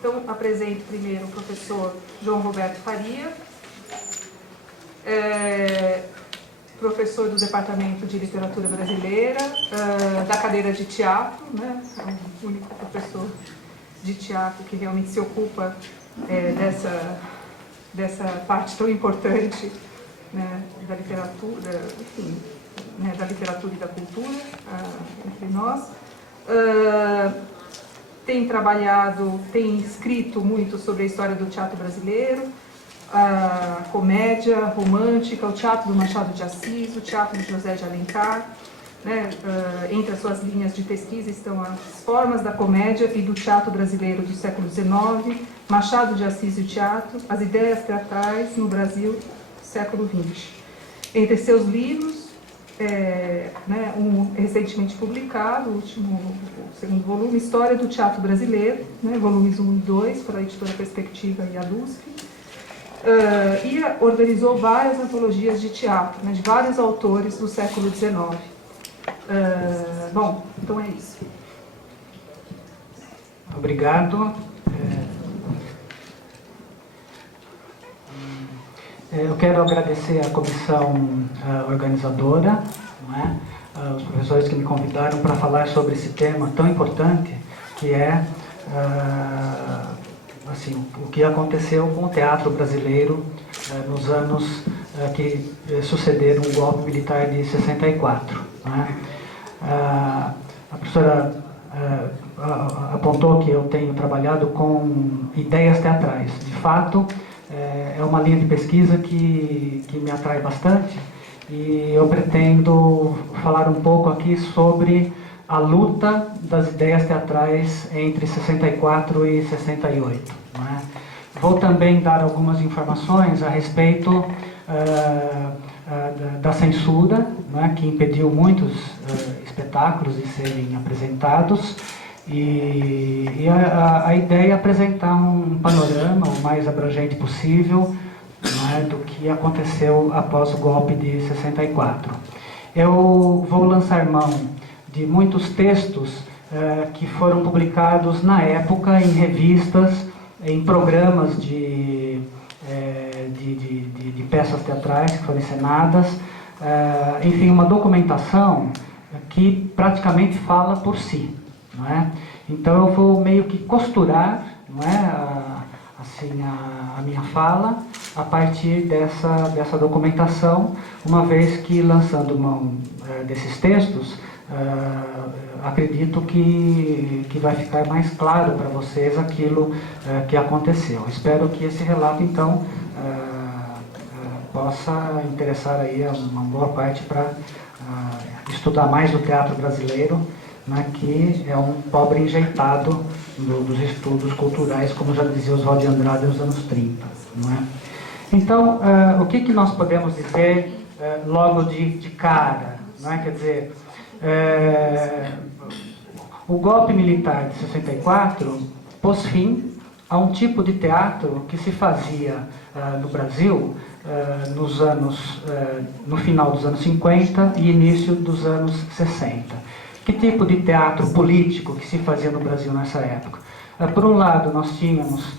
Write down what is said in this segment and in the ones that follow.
Então, apresento primeiro o professor João Roberto Faria, professor do Departamento de Literatura Brasileira, da cadeira de teatro, né? É o único professor de teatro que realmente se ocupa dessa parte tão importante, né, da literatura, enfim, né, da literatura e da cultura entre nós. Tem trabalhado, tem escrito muito sobre a história do teatro brasileiro, a comédia romântica, o teatro do Machado de Assis, o teatro de José de Alencar, né? Entre as suas linhas de pesquisa estão as formas da comédia e do teatro brasileiro do século XIX, Machado de Assis e o teatro, as ideias teatrais no Brasil do século XX. Entre seus livros, né, um recentemente publicado, o segundo volume, História do Teatro Brasileiro, né, volumes 1 e 2, pela editora Perspectiva e a LUSF, e organizou várias antologias de teatro, né, de vários autores do século XIX. Bom, então é isso. Obrigado. Eu quero agradecer à comissão organizadora, não é? Os professores que me convidaram para falar sobre esse tema tão importante, que é assim, o que aconteceu com o teatro brasileiro nos anos que sucederam o golpe militar de 64. Não é? A professora apontou que eu tenho trabalhado com ideias teatrais. De fato, é uma linha de pesquisa que me atrai bastante, e eu pretendo falar um pouco aqui sobre a luta das ideias teatrais entre 64 e 68. Não é? Vou também dar algumas informações a respeito da censura, não é? Que impediu muitos espetáculos de serem apresentados. E a ideia é apresentar um panorama o mais abrangente possível, não é, do que aconteceu após o golpe de 64. Eu vou lançar mão de muitos textos que foram publicados na época em revistas, em programas de peças teatrais que foram encenadas, enfim, uma documentação que praticamente fala por si. Não é? Então eu vou meio que costurar, não é, assim, a minha fala a partir dessa documentação, uma vez que, lançando mão desses textos, acredito que vai ficar mais claro para vocês aquilo que aconteceu. Espero que esse relato, então, possa interessar aí uma boa parte para estudar mais o teatro brasileiro, né, que é um pobre enjeitado dos estudos culturais, como já dizia Oswald de Andrade nos anos 30. Não é? Então, o que nós podemos dizer logo de cara? Não é? Quer dizer, o golpe militar de 64 pôs fim a um tipo de teatro que se fazia no Brasil no final dos anos 50 e início dos anos 60. Que tipo de teatro político que se fazia no Brasil nessa época? Por um lado, nós tínhamos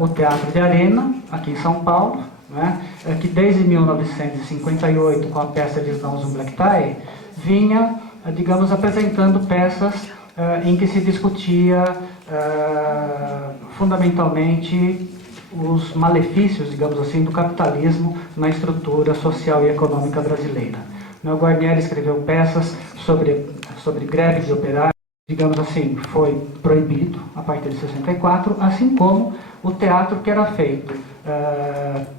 o Teatro de Arena, aqui em São Paulo, né, que desde 1958, com a peça Lisão um Black Tie, vinha, digamos, apresentando peças em que se discutia fundamentalmente os malefícios, digamos assim, do capitalismo na estrutura social e econômica brasileira. O Guarnieri escreveu peças sobre greve de operários, digamos assim, foi proibido a partir de 64, assim como o teatro que era feito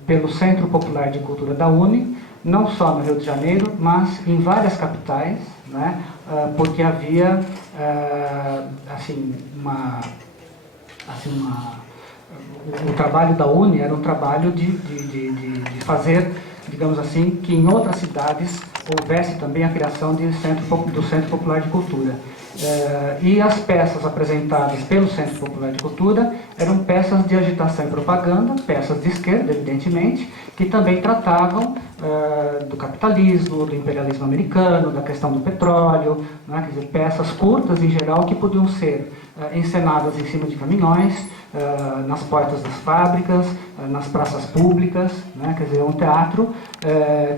pelo Centro Popular de Cultura da UNE, não só no Rio de Janeiro, mas em várias capitais, né, porque havia o trabalho da UNE era um trabalho de fazer, digamos assim, que em outras cidades houvesse também a criação do Centro Popular de Cultura. E as peças apresentadas pelo Centro Popular de Cultura eram peças de agitação e propaganda, peças de esquerda, evidentemente, que também tratavam do capitalismo, do imperialismo americano, da questão do petróleo, né? Quer dizer, peças curtas em geral que podiam ser encenadas em cima de caminhões, nas portas das fábricas, nas praças públicas, né? Quer dizer, um teatro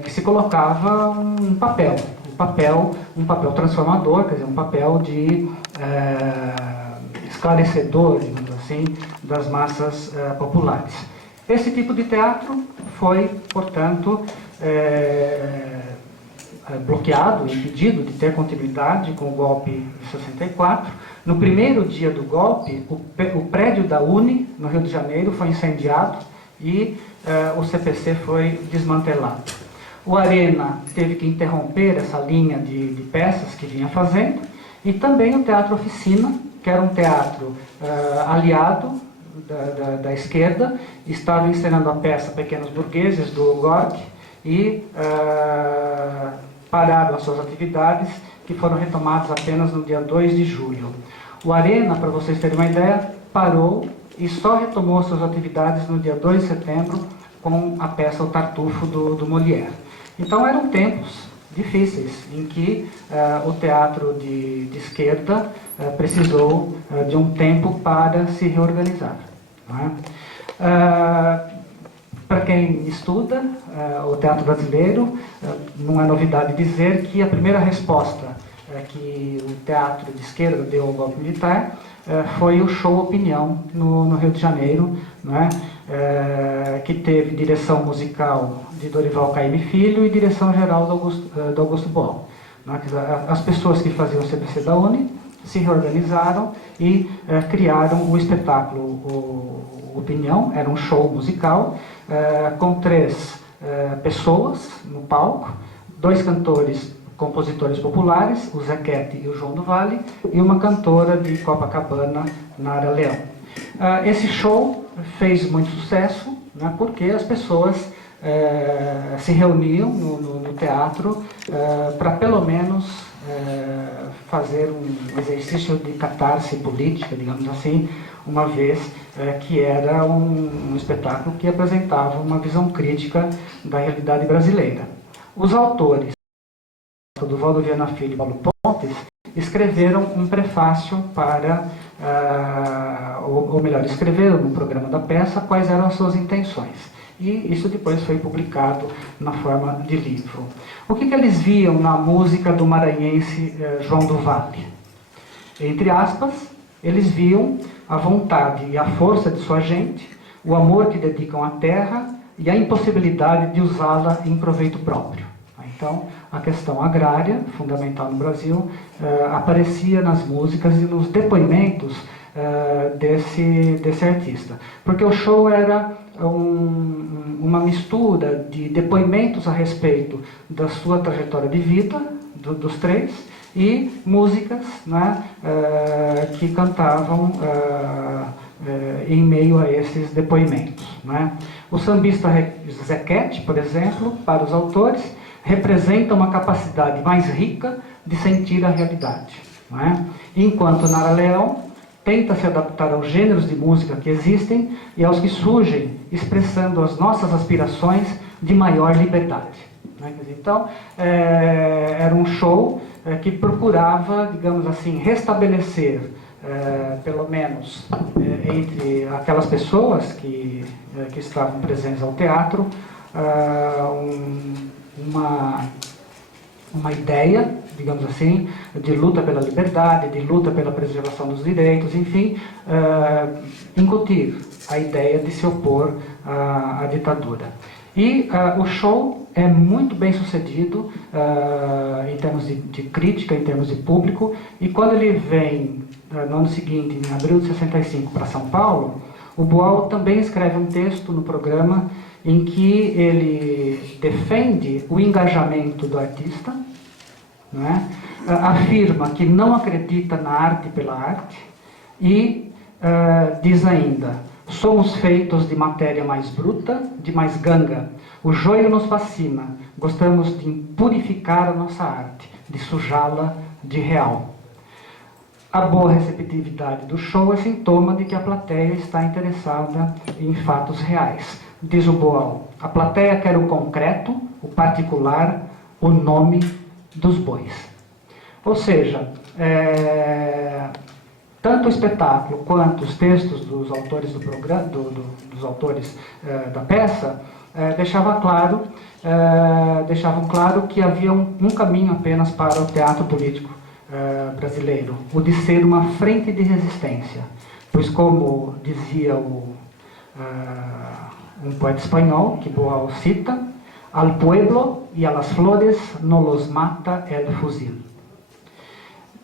que se colocava um papel transformador, quer dizer, um papel de esclarecedor, digamos assim, das massas populares. Esse tipo de teatro foi, portanto, bloqueado, impedido de ter continuidade com o golpe de 64. No primeiro dia do golpe, o prédio da UNE, no Rio de Janeiro, foi incendiado e o CPC foi desmantelado. O Arena teve que interromper essa linha de peças que vinha fazendo, e também o Teatro Oficina, que era um teatro aliado da esquerda, estava encenando a peça Pequenos Burgueses, do Gorky, e pararam as suas atividades, que foram retomadas apenas no dia 2 de julho. O Arena, para vocês terem uma ideia, parou e só retomou suas atividades no dia 2 de setembro com a peça O Tartufo, do Molière. Então eram tempos difíceis em que o teatro de esquerda precisou de um tempo para se reorganizar. Não é? Para quem estuda o teatro brasileiro, não é novidade dizer que a primeira resposta que o teatro de esquerda deu ao golpe militar foi o show Opinião, no Rio de Janeiro, não é? Que teve direção musical de Dorival Caymmi Filho e direção geral do Augusto Boal. Não é? As pessoas que faziam o CPC da UNE se reorganizaram e criaram o espetáculo o Opinião. Era um show musical com 3 pessoas no palco, 2 compositores populares, o Zequete e o João do Vale, e uma cantora de Copacabana, Nara Leão. Esse show fez muito sucesso, né, porque as pessoas se reuniam no teatro para pelo menos fazer um exercício de catarse política, digamos assim, uma vez que era um espetáculo que apresentava uma visão crítica da realidade brasileira. Os autores do Valdo Viana Filho e Paulo Pontes escreveram um prefácio para, ou melhor, escreveram no programa da peça quais eram as suas intenções. E isso depois foi publicado na forma de livro. O que eles viam na música do maranhense João do Vale? Entre aspas, eles viam a vontade e a força de sua gente, o amor que dedicam à terra e a impossibilidade de usá-la em proveito próprio. Então, a questão agrária, fundamental no Brasil, aparecia nas músicas e nos depoimentos desse artista. Porque o show era uma mistura de depoimentos a respeito da sua trajetória de vida, dos 3, e músicas, né, que cantavam em meio a esses depoimentos. Né? O sambista Zequete, por exemplo, para os autores, representa uma capacidade mais rica de sentir a realidade. Não é? Enquanto Nara Leão tenta se adaptar aos gêneros de música que existem e aos que surgem, expressando as nossas aspirações de maior liberdade. Não é? Então, era um show que procurava, digamos assim, restabelecer, pelo menos entre aquelas pessoas que estavam presentes ao teatro, uma ideia, digamos assim, de luta pela liberdade, de luta pela preservação dos direitos, enfim, incutir a ideia de se opor à ditadura. E o show é muito bem sucedido em termos de crítica, em termos de público, e quando ele vem no ano seguinte, em abril de 65, para São Paulo, o Boal também escreve um texto no programa em que ele defende o engajamento do artista, né? Afirma que não acredita na arte pela arte e diz ainda: somos feitos de matéria mais bruta, de mais ganga. O joio nos fascina, gostamos de purificar a nossa arte, de sujá-la de real. A boa receptividade do show é sintoma de que a plateia está interessada em fatos reais. Diz o Boal, a plateia quer o concreto, o particular, o nome dos bois. Ou seja, tanto o espetáculo quanto os textos dos autores do programa, dos autores da peça, deixavam claro que havia um caminho apenas para o teatro político brasileiro, o de ser uma frente de resistência, pois como dizia um poeta espanhol, que Boal cita, al pueblo y a las flores no los mata el fusil.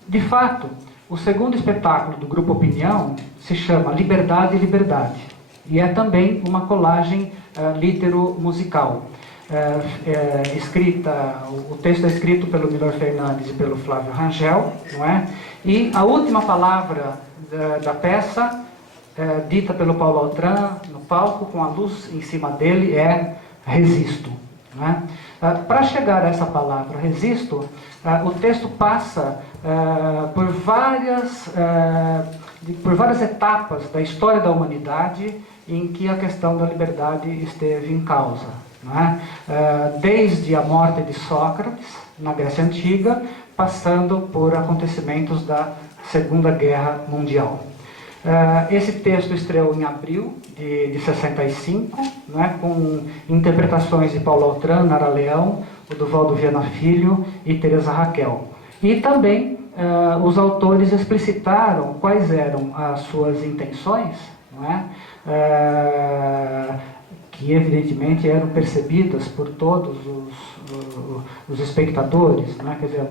De fato, o segundo espetáculo do Grupo Opinião se chama Liberdade e Liberdade, e é também uma colagem litero-musical. O texto é escrito pelo Milor Fernandes e pelo Flávio Rangel, não é? E a última palavra da peça, dita pelo Paulo Altran no palco, com a luz em cima dele, é resisto. Não é? Para chegar a essa palavra resisto, o texto passa por várias etapas da história da humanidade em que a questão da liberdade esteve em causa. Não é? Desde a morte de Sócrates, na Grécia Antiga, passando por acontecimentos da Segunda Guerra Mundial. Esse texto estreou em abril de 65, não é? Com interpretações de Paulo Altran, Nara Leão, Oduvaldo Viana Filho e Teresa Raquel. E também os autores explicitaram quais eram as suas intenções, não é? Que evidentemente eram percebidas por todos os espectadores, não é? Quer dizer,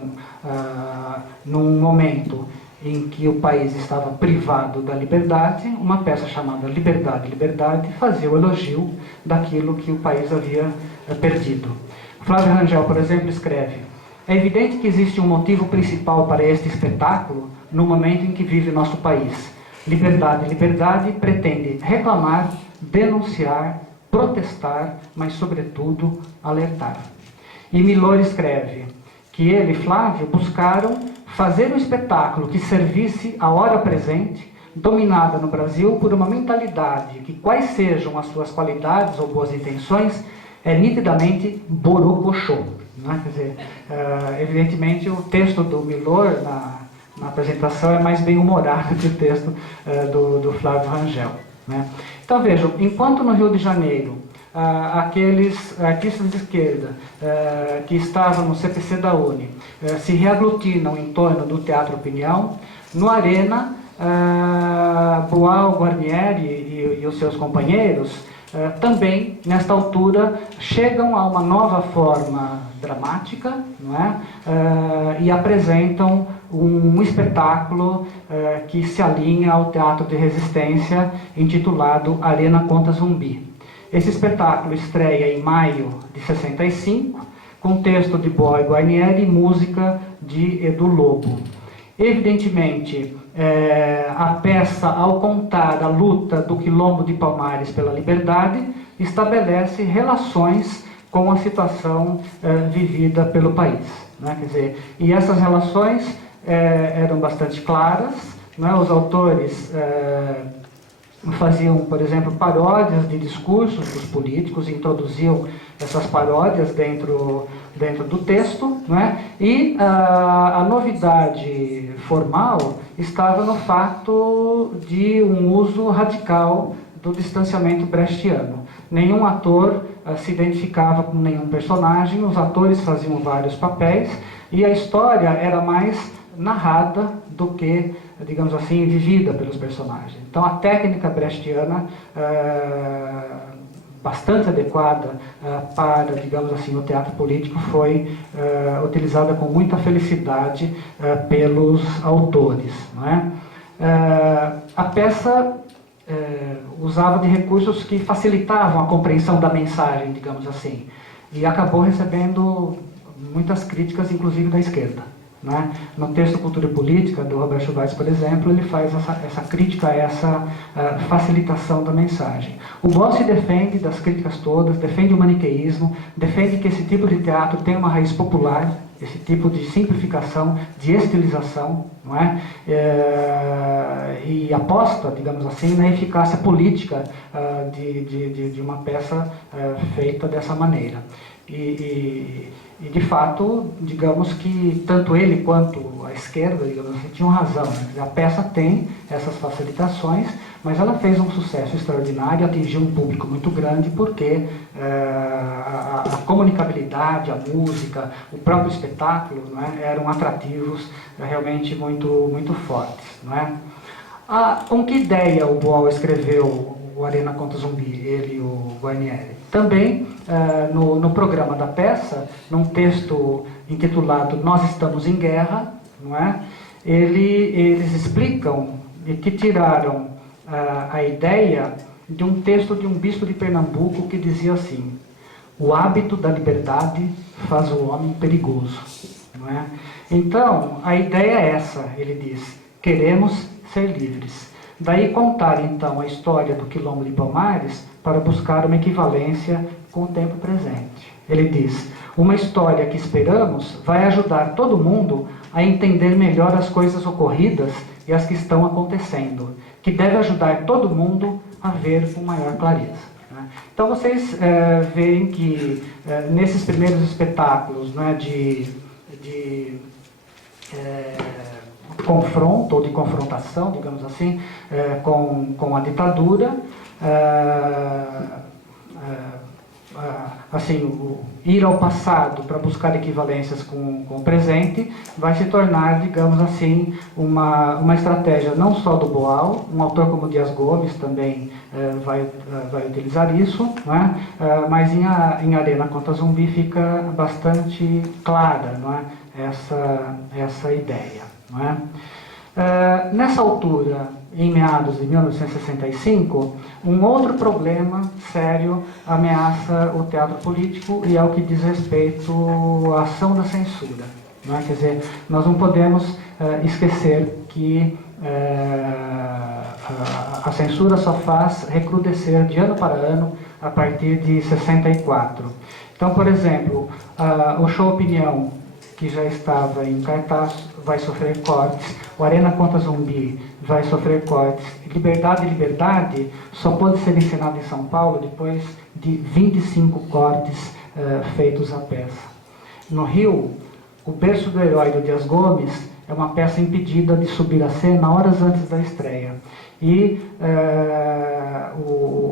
num momento em que o país estava privado da liberdade, uma peça chamada Liberdade, Liberdade fazia o elogio daquilo que o país havia perdido. Flávio Rangel, por exemplo, escreve: é evidente que existe um motivo principal para este espetáculo no momento em que vive nosso país. Liberdade, Liberdade pretende reclamar, denunciar, protestar, mas, sobretudo, alertar. E Milor escreve que ele e Flávio buscaram fazer um espetáculo que servisse à hora presente, dominada no Brasil por uma mentalidade que, quais sejam as suas qualidades ou boas intenções, é nitidamente borocochô. Não é? Quer dizer, evidentemente, o texto do Milor na apresentação é mais bem-humorado que o texto do Flávio Rangel. Né? Então vejam, enquanto no Rio de Janeiro aqueles artistas de esquerda que estavam no CPC da UNE se reaglutinam em torno do Teatro Opinião, no Arena, Boal, Guarnieri e os seus companheiros também, nesta altura, chegam a uma nova forma dramática, não é? E apresentam um espetáculo que se alinha ao teatro de resistência, intitulado Arena contra Zumbi. Esse espetáculo estreia em maio de 65, com texto de Boal e Guarnieri e música de Edu Lobo. Evidentemente, a peça, ao contar a luta do Quilombo de Palmares pela liberdade, estabelece relações com a situação vivida pelo país. Né? Quer dizer, e essas relações eram bastante claras, né? Os autores faziam, por exemplo, paródias de discursos dos políticos, introduziam essas paródias dentro do texto, né? E a novidade formal estava no fato de um uso radical do distanciamento brechtiano. Nenhum ator se identificava com nenhum personagem, os atores faziam vários papéis e a história era mais narrada do que, digamos assim, vivida pelos personagens. Então a técnica brechtiana bastante adequada para, digamos assim, o teatro político foi utilizada com muita felicidade pelos autores. Não é? A peça usava de recursos que facilitavam a compreensão da mensagem, digamos assim, e acabou recebendo muitas críticas, inclusive da esquerda. né? No texto Cultura e Política, do Roberto Weiss, por exemplo, ele faz essa crítica a essa facilitação da mensagem. O Boal se defende das críticas todas, defende o maniqueísmo, defende que esse tipo de teatro tem uma raiz popular, esse tipo de simplificação, de estilização, não é? E aposta, digamos assim, na eficácia política de uma peça feita dessa maneira. E, de fato, digamos que tanto ele quanto a esquerda, digamos assim, tinham razão, né? A peça tem essas facilitações, mas ela fez um sucesso extraordinário, atingiu um público muito grande, porque a comunicabilidade, a música, o próprio espetáculo, não é? Eram atrativos realmente muito fortes. Não é? Com que ideia o Boal escreveu o Arena contra o Zumbi, ele e o Guarnieri? Também no programa da peça, num texto intitulado Nós Estamos em Guerra, não é? Eles explicam que tiraram a ideia de um texto de um bispo de Pernambuco que dizia assim: o hábito da liberdade faz o homem perigoso. Não é? Então, a ideia é essa, ele diz: queremos ser livres. Daí contar, então, a história do Quilombo de Palmares para buscar uma equivalência com o tempo presente. Ele diz: uma história que esperamos vai ajudar todo mundo a entender melhor as coisas ocorridas e as que estão acontecendo, que deve ajudar todo mundo a ver com maior clareza. Então vocês veem que nesses primeiros espetáculos, né, de confronto ou de confrontação, digamos assim, com a ditadura, assim, ir ao passado para buscar equivalências com o presente vai se tornar, digamos assim, uma estratégia não só do Boal, um autor como Dias Gomes também vai utilizar isso, não é? Mas em Arena contra Zumbi fica bastante clara, não é? essa ideia. Não é? Nessa altura, em meados de 1965, um outro problema sério ameaça o teatro político e é o que diz respeito à ação da censura. Não é? Quer dizer, nós não podemos esquecer que a censura só faz recrudescer de ano para ano a partir de 64. Então, por exemplo, o Show Opinião, que já estava em cartaz, vai sofrer cortes. O Arena contra Zumbi vai sofrer cortes. Liberdade, Liberdade só pode ser encenado em São Paulo depois de 25 cortes feitos à peça. No Rio, O Berço do Herói, do Dias Gomes, é uma peça impedida de subir à cena horas antes da estreia. E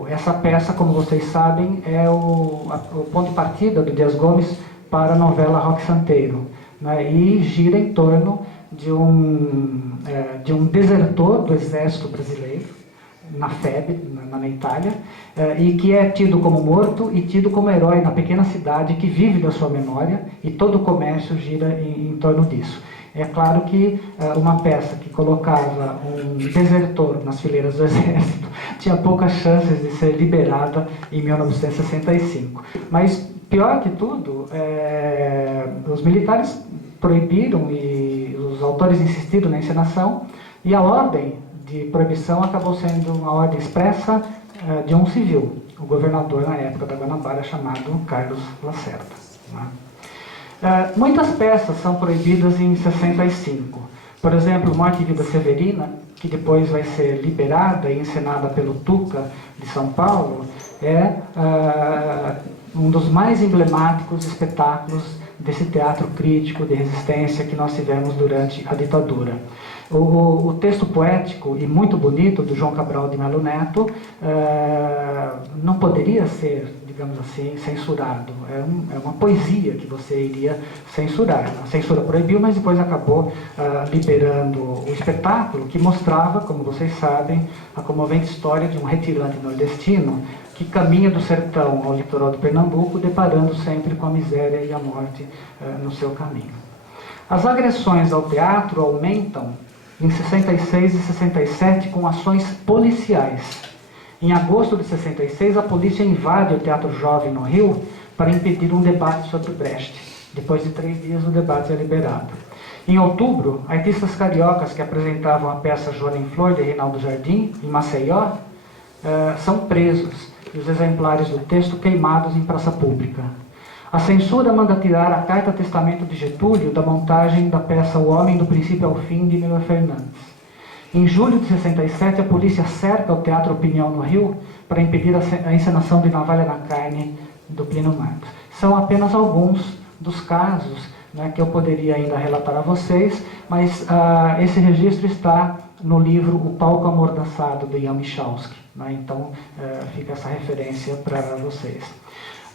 essa peça, como vocês sabem, é o ponto de partida do Dias Gomes para a novela Roque Santeiro, né? E gira em torno de um desertor do exército brasileiro, na FEB, na Itália, e que é tido como morto e tido como herói na pequena cidade que vive da sua memória, e todo o comércio gira em torno disso. É claro que uma peça que colocava um desertor nas fileiras do exército tinha poucas chances de ser liberada em 1965. Mas, pior que tudo, os militares proibiram e os autores insistiram na encenação, e a ordem de proibição acabou sendo uma ordem expressa de um civil, o governador na época da Guanabara, chamado Carlos Lacerda. Né? Muitas peças são proibidas em 65. Por exemplo, Morte e Vida Severina, que depois vai ser liberada e encenada pelo Tuca de São Paulo, é um dos mais emblemáticos espetáculos desse teatro crítico de resistência que nós tivemos durante a ditadura. O texto poético e muito bonito do João Cabral de Melo Neto não poderia ser, digamos assim, censurado. É uma poesia que você iria censurar. A censura proibiu, mas depois acabou liberando o espetáculo, que mostrava, como vocês sabem, a comovente história de um retirante nordestino que caminha do sertão ao litoral de Pernambuco, deparando sempre com a miséria e a morte no seu caminho. As agressões ao teatro aumentam em 66 e 67 com ações policiais. Em agosto de 66, a polícia invade o Teatro Jovem no Rio para impedir um debate sobre Brecht. Depois de 3 dias, o debate é liberado. Em outubro, artistas cariocas que apresentavam a peça Joana em Flor, de Reinaldo Jardim, em Maceió, são presos e os exemplares do texto queimados em praça pública. A censura manda tirar a carta testamento de Getúlio da montagem da peça O Homem do Princípio ao Fim, de Miller Fernandes. Em julho de 67, a polícia cerca o Teatro Opinião no Rio para impedir a encenação de Navalha na Carne, do Plínio Marcos. São apenas alguns dos casos, né, que eu poderia ainda relatar a vocês, mas esse registro está no livro O Palco Amordaçado, de Jan Michalski, né? Então fica essa referência para vocês.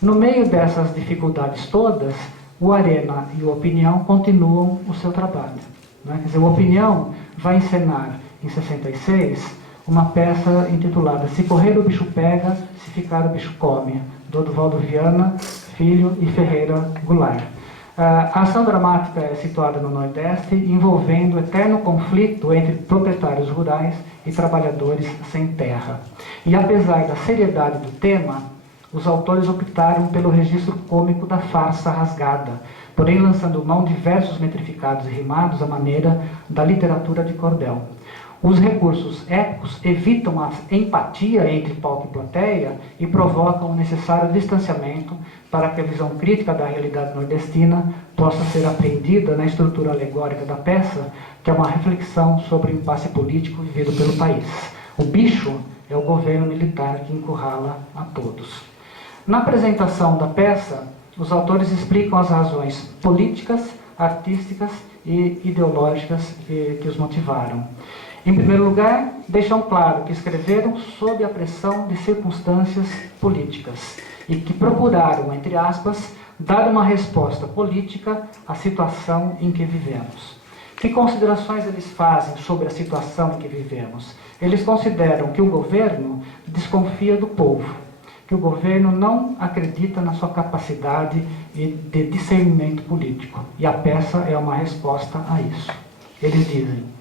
No meio dessas dificuldades todas, o Arena e o Opinião continuam o seu trabalho, né? Quer dizer, o Opinião vai encenar em 66 uma peça intitulada Se Correr o Bicho Pega, Se Ficar o Bicho Come, do Oduvaldo Viana Filho e Ferreira Goulart. A ação dramática é situada no Nordeste, envolvendo o eterno conflito entre proprietários rurais e trabalhadores sem terra. E apesar da seriedade do tema, os autores optaram pelo registro cômico da farsa rasgada, porém lançando mão de versos metrificados e rimados à maneira da literatura de cordel. Os recursos épicos evitam a empatia entre palco e plateia e provocam o necessário distanciamento para que a visão crítica da realidade nordestina possa ser apreendida na estrutura alegórica da peça, que é uma reflexão sobre o impasse político vivido pelo país. O bicho é o governo militar que encurrala a todos. Na apresentação da peça, os autores explicam as razões políticas, artísticas e ideológicas que os motivaram. Em primeiro lugar, deixam claro que escreveram sob a pressão de circunstâncias políticas e que procuraram, entre aspas, dar uma resposta política à situação em que vivemos. Que considerações eles fazem sobre a situação em que vivemos? Eles consideram que o governo desconfia do povo, que o governo não acredita na sua capacidade de discernimento político. E a peça é uma resposta a isso. Eles dizem: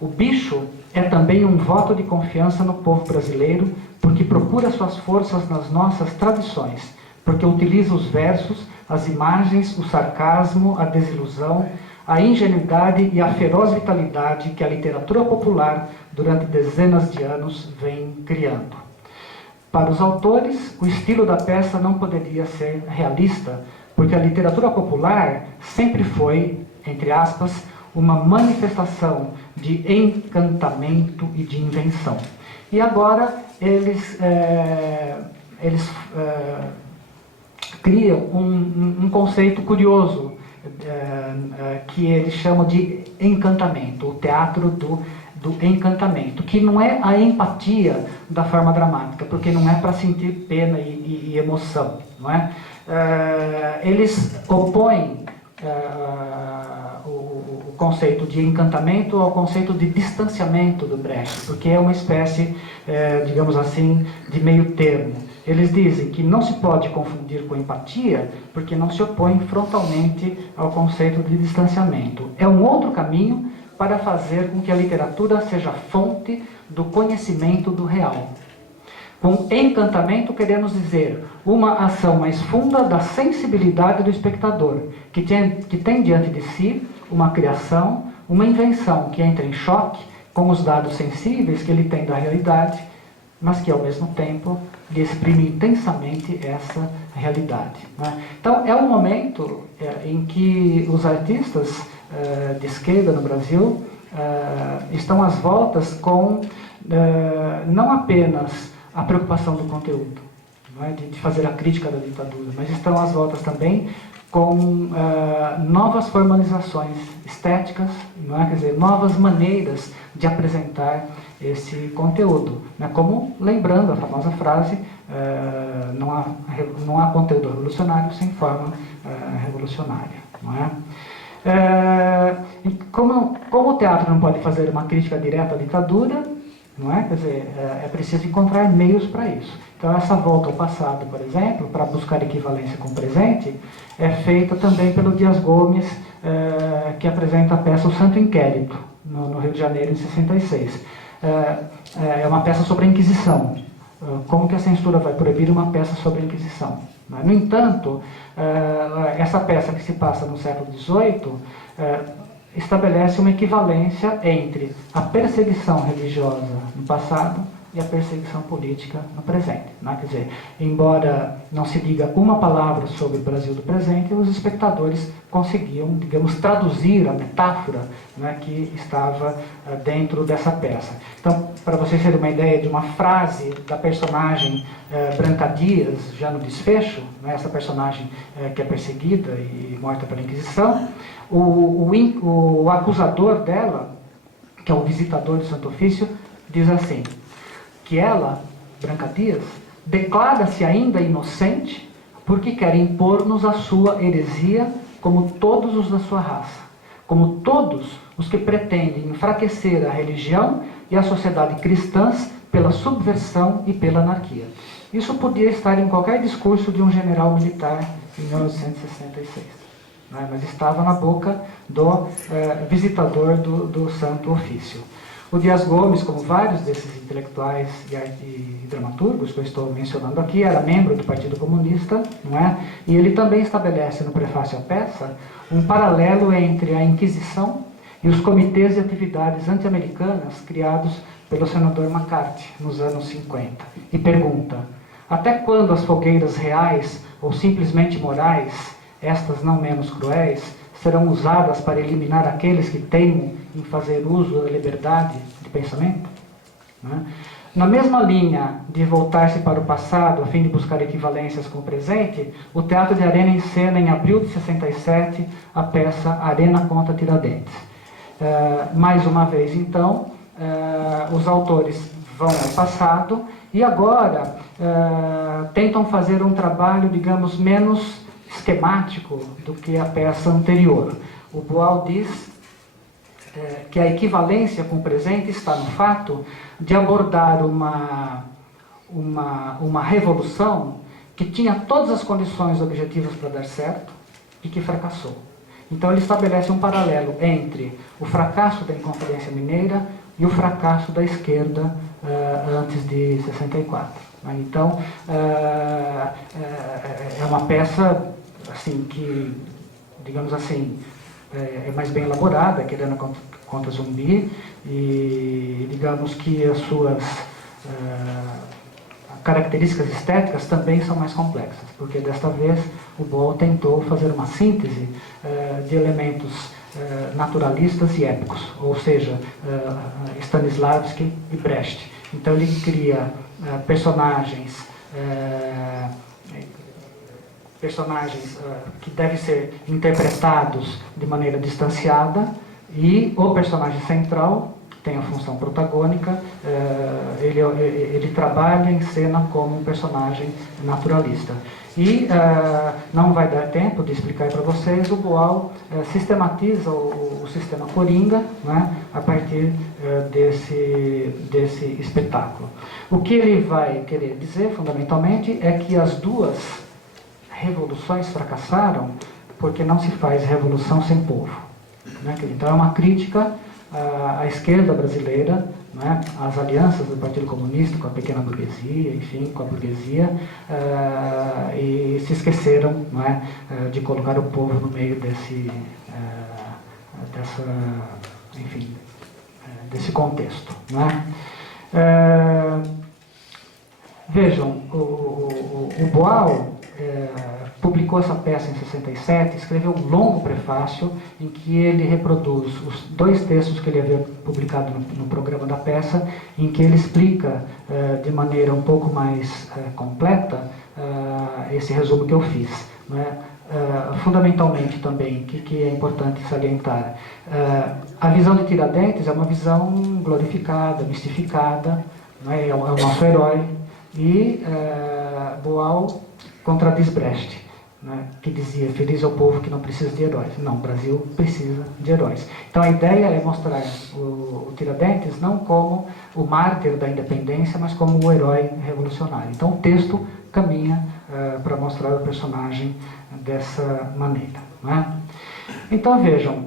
o bicho é também um voto de confiança no povo brasileiro, porque procura suas forças nas nossas tradições, porque utiliza os versos, as imagens, o sarcasmo, a desilusão, a ingenuidade e a feroz vitalidade que a literatura popular, durante dezenas de anos, vem criando. Para os autores, o estilo da peça não poderia ser realista, porque a literatura popular sempre foi, entre aspas, uma manifestação de encantamento e de invenção. E agora eles criam um conceito curioso, que eles chamam de encantamento, o teatro do encantamento, que não é a empatia da forma dramática, porque não é para sentir pena e emoção, não é? Eles opõem o conceito de encantamento ao conceito de distanciamento do Brecht, porque é uma espécie, digamos assim, de meio termo. Eles dizem que não se pode confundir com empatia, porque não se opõe frontalmente ao conceito de distanciamento. É um outro caminho para fazer com que a literatura seja fonte do conhecimento do real. Com encantamento queremos dizer uma ação mais funda da sensibilidade do espectador, que tem diante de si uma criação, uma invenção que entra em choque com os dados sensíveis que ele tem da realidade, mas que ao mesmo tempo lhe exprime intensamente essa realidade, né? Então é um momento em que os artistas de esquerda no Brasil estão às voltas com não apenas a preocupação do conteúdo, não é? de fazer a crítica da ditadura, mas estão às voltas também com novas formalizações estéticas, não é? Quer dizer, novas maneiras de apresentar esse conteúdo, né? Como, lembrando a famosa frase, não há conteúdo revolucionário sem forma revolucionária, não é? Como o teatro não pode fazer uma crítica direta à ditadura, não é? Quer dizer, é preciso encontrar meios para isso. Então essa volta ao passado, por exemplo, para buscar equivalência com o presente, é feita também pelo Dias Gomes, que apresenta a peça O Santo Inquérito, no Rio de Janeiro, em 66. É uma peça sobre a Inquisição. Como que a censura vai proibir uma peça sobre a Inquisição? No entanto, essa peça que se passa no século XVIII estabelece uma equivalência entre a perseguição religiosa no passado e a perseguição política no presente. Né? Quer dizer, embora não se diga uma palavra sobre o Brasil do presente, os espectadores conseguiam, digamos, traduzir a metáfora, né, que estava dentro dessa peça. Então, para vocês terem uma ideia de uma frase da personagem Branca Dias, já no desfecho, né, essa personagem que é perseguida e morta pela Inquisição, o acusador dela, que é o visitador do Santo Ofício, diz assim, que ela, Branca Dias, declara-se ainda inocente porque quer impor-nos a sua heresia como todos os da sua raça, como todos os que pretendem enfraquecer a religião e a sociedade cristãs pela subversão e pela anarquia. Isso podia estar em qualquer discurso de um general militar em 1966, né? Mas estava na boca do visitador do Santo Ofício. O Dias Gomes, como vários desses intelectuais e dramaturgos que eu estou mencionando aqui, era membro do Partido Comunista, não é? E ele também estabelece no prefácio à peça um paralelo entre a Inquisição e os comitês de atividades anti-americanas criados pelo senador McCarthy nos anos 50. E pergunta, até quando as fogueiras reais ou simplesmente morais, estas não menos cruéis, serão usadas para eliminar aqueles que teimam em fazer uso da liberdade de pensamento? Né? Na mesma linha de voltar-se para o passado a fim de buscar equivalências com o presente, o Teatro de Arena encena em abril de 67 a peça Arena contra Tiradentes. Mais uma vez, então, os autores vão ao passado e agora tentam fazer um trabalho, digamos, menos esquemático do que a peça anterior. O Boal diz que a equivalência com o presente está no fato de abordar uma revolução que tinha todas as condições objetivas para dar certo e que fracassou. Então ele estabelece um paralelo entre o fracasso da Inconfidência Mineira e o fracasso da esquerda antes de 64. Então é uma peça assim, que, digamos assim, é mais bem elaborada, querendo contra zumbi, e digamos que as suas características estéticas também são mais complexas, porque desta vez o Boal tentou fazer uma síntese de elementos naturalistas e épicos, ou seja, Stanislavski e Brecht. Então ele cria personagens que devem ser interpretados de maneira distanciada, e o personagem central tem a função protagônica, ele trabalha em cena como um personagem naturalista. E não vai dar tempo de explicar para vocês, o Boal sistematiza o sistema Coringa, né, a partir desse espetáculo. O que ele vai querer dizer, fundamentalmente, é que as duas revoluções fracassaram porque não se faz revolução sem povo. Né? Então é uma crítica à esquerda brasileira, né? Às alianças do Partido Comunista com a pequena burguesia, enfim, com a burguesia, e se esqueceram, não é, de colocar o povo no meio desse contexto. Não é? Vejam, o Boal publicou essa peça em 67, escreveu um longo prefácio em que ele reproduz os dois textos que ele havia publicado no programa da peça, em que ele explica de maneira um pouco mais completa esse resumo que eu fiz. Né? Fundamentalmente também, que é importante salientar, a visão de Tiradentes é uma visão glorificada, mistificada, né? É o nosso herói, e Boal contradiz Brecht, né, que dizia, feliz é o povo que não precisa de heróis. Não, o Brasil precisa de heróis. Então a ideia é mostrar o Tiradentes não como o mártir da independência, mas como o herói revolucionário. Então o texto caminha para mostrar o personagem dessa maneira. Né? Então vejam,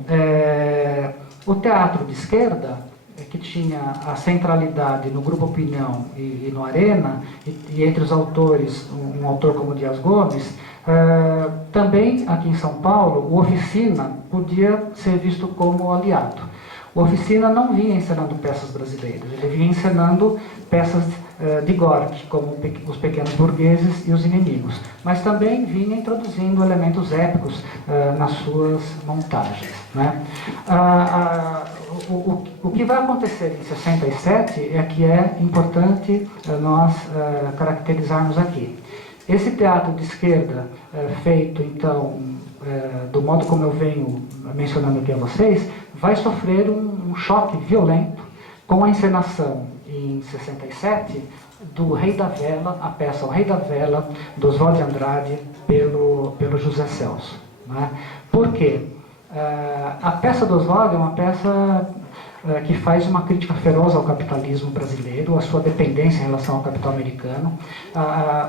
o teatro de esquerda, que tinha a centralidade no Grupo Opinião e no Arena, e entre os autores, um autor como Dias Gomes, Também aqui em São Paulo, o Oficina podia ser visto como aliado. O Oficina não vinha encenando peças brasileiras, ele vinha encenando peças de Gorky, como Os Pequenos Burgueses e Os Inimigos, mas também vinha introduzindo elementos épicos nas suas montagens, né? O que vai acontecer em 67 é que é importante nós caracterizarmos aqui. Esse teatro de esquerda, feito então do modo como eu venho mencionando aqui a vocês, vai sofrer um choque violento com a encenação em 67 do Rei da Vela, a peça O Rei da Vela, do Oswald de Andrade, pelo José Celso, né? Por quê? A peça do Oswald é uma peça que faz uma crítica feroz ao capitalismo brasileiro, a sua dependência em relação ao capital americano,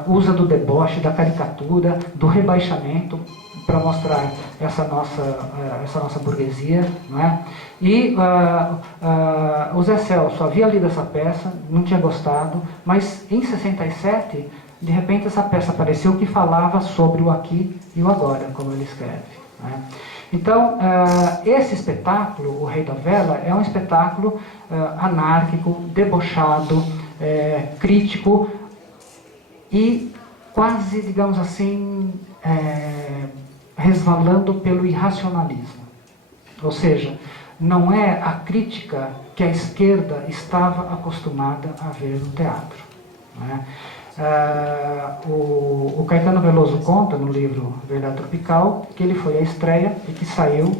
usa do deboche, da caricatura, do rebaixamento para mostrar essa nossa burguesia, não é? E o Zé Celso havia lido essa peça, não tinha gostado, mas em 67, de repente essa peça apareceu que falava sobre o aqui e o agora, como ele escreve, não é? Então, esse espetáculo, O Rei da Vela, é um espetáculo anárquico, debochado, crítico e quase, digamos assim, resvalando pelo irracionalismo. Ou seja, não é a crítica que a esquerda estava acostumada a ver no teatro, não é? O Caetano Veloso conta no livro Verdade Tropical que ele foi à estreia e que saiu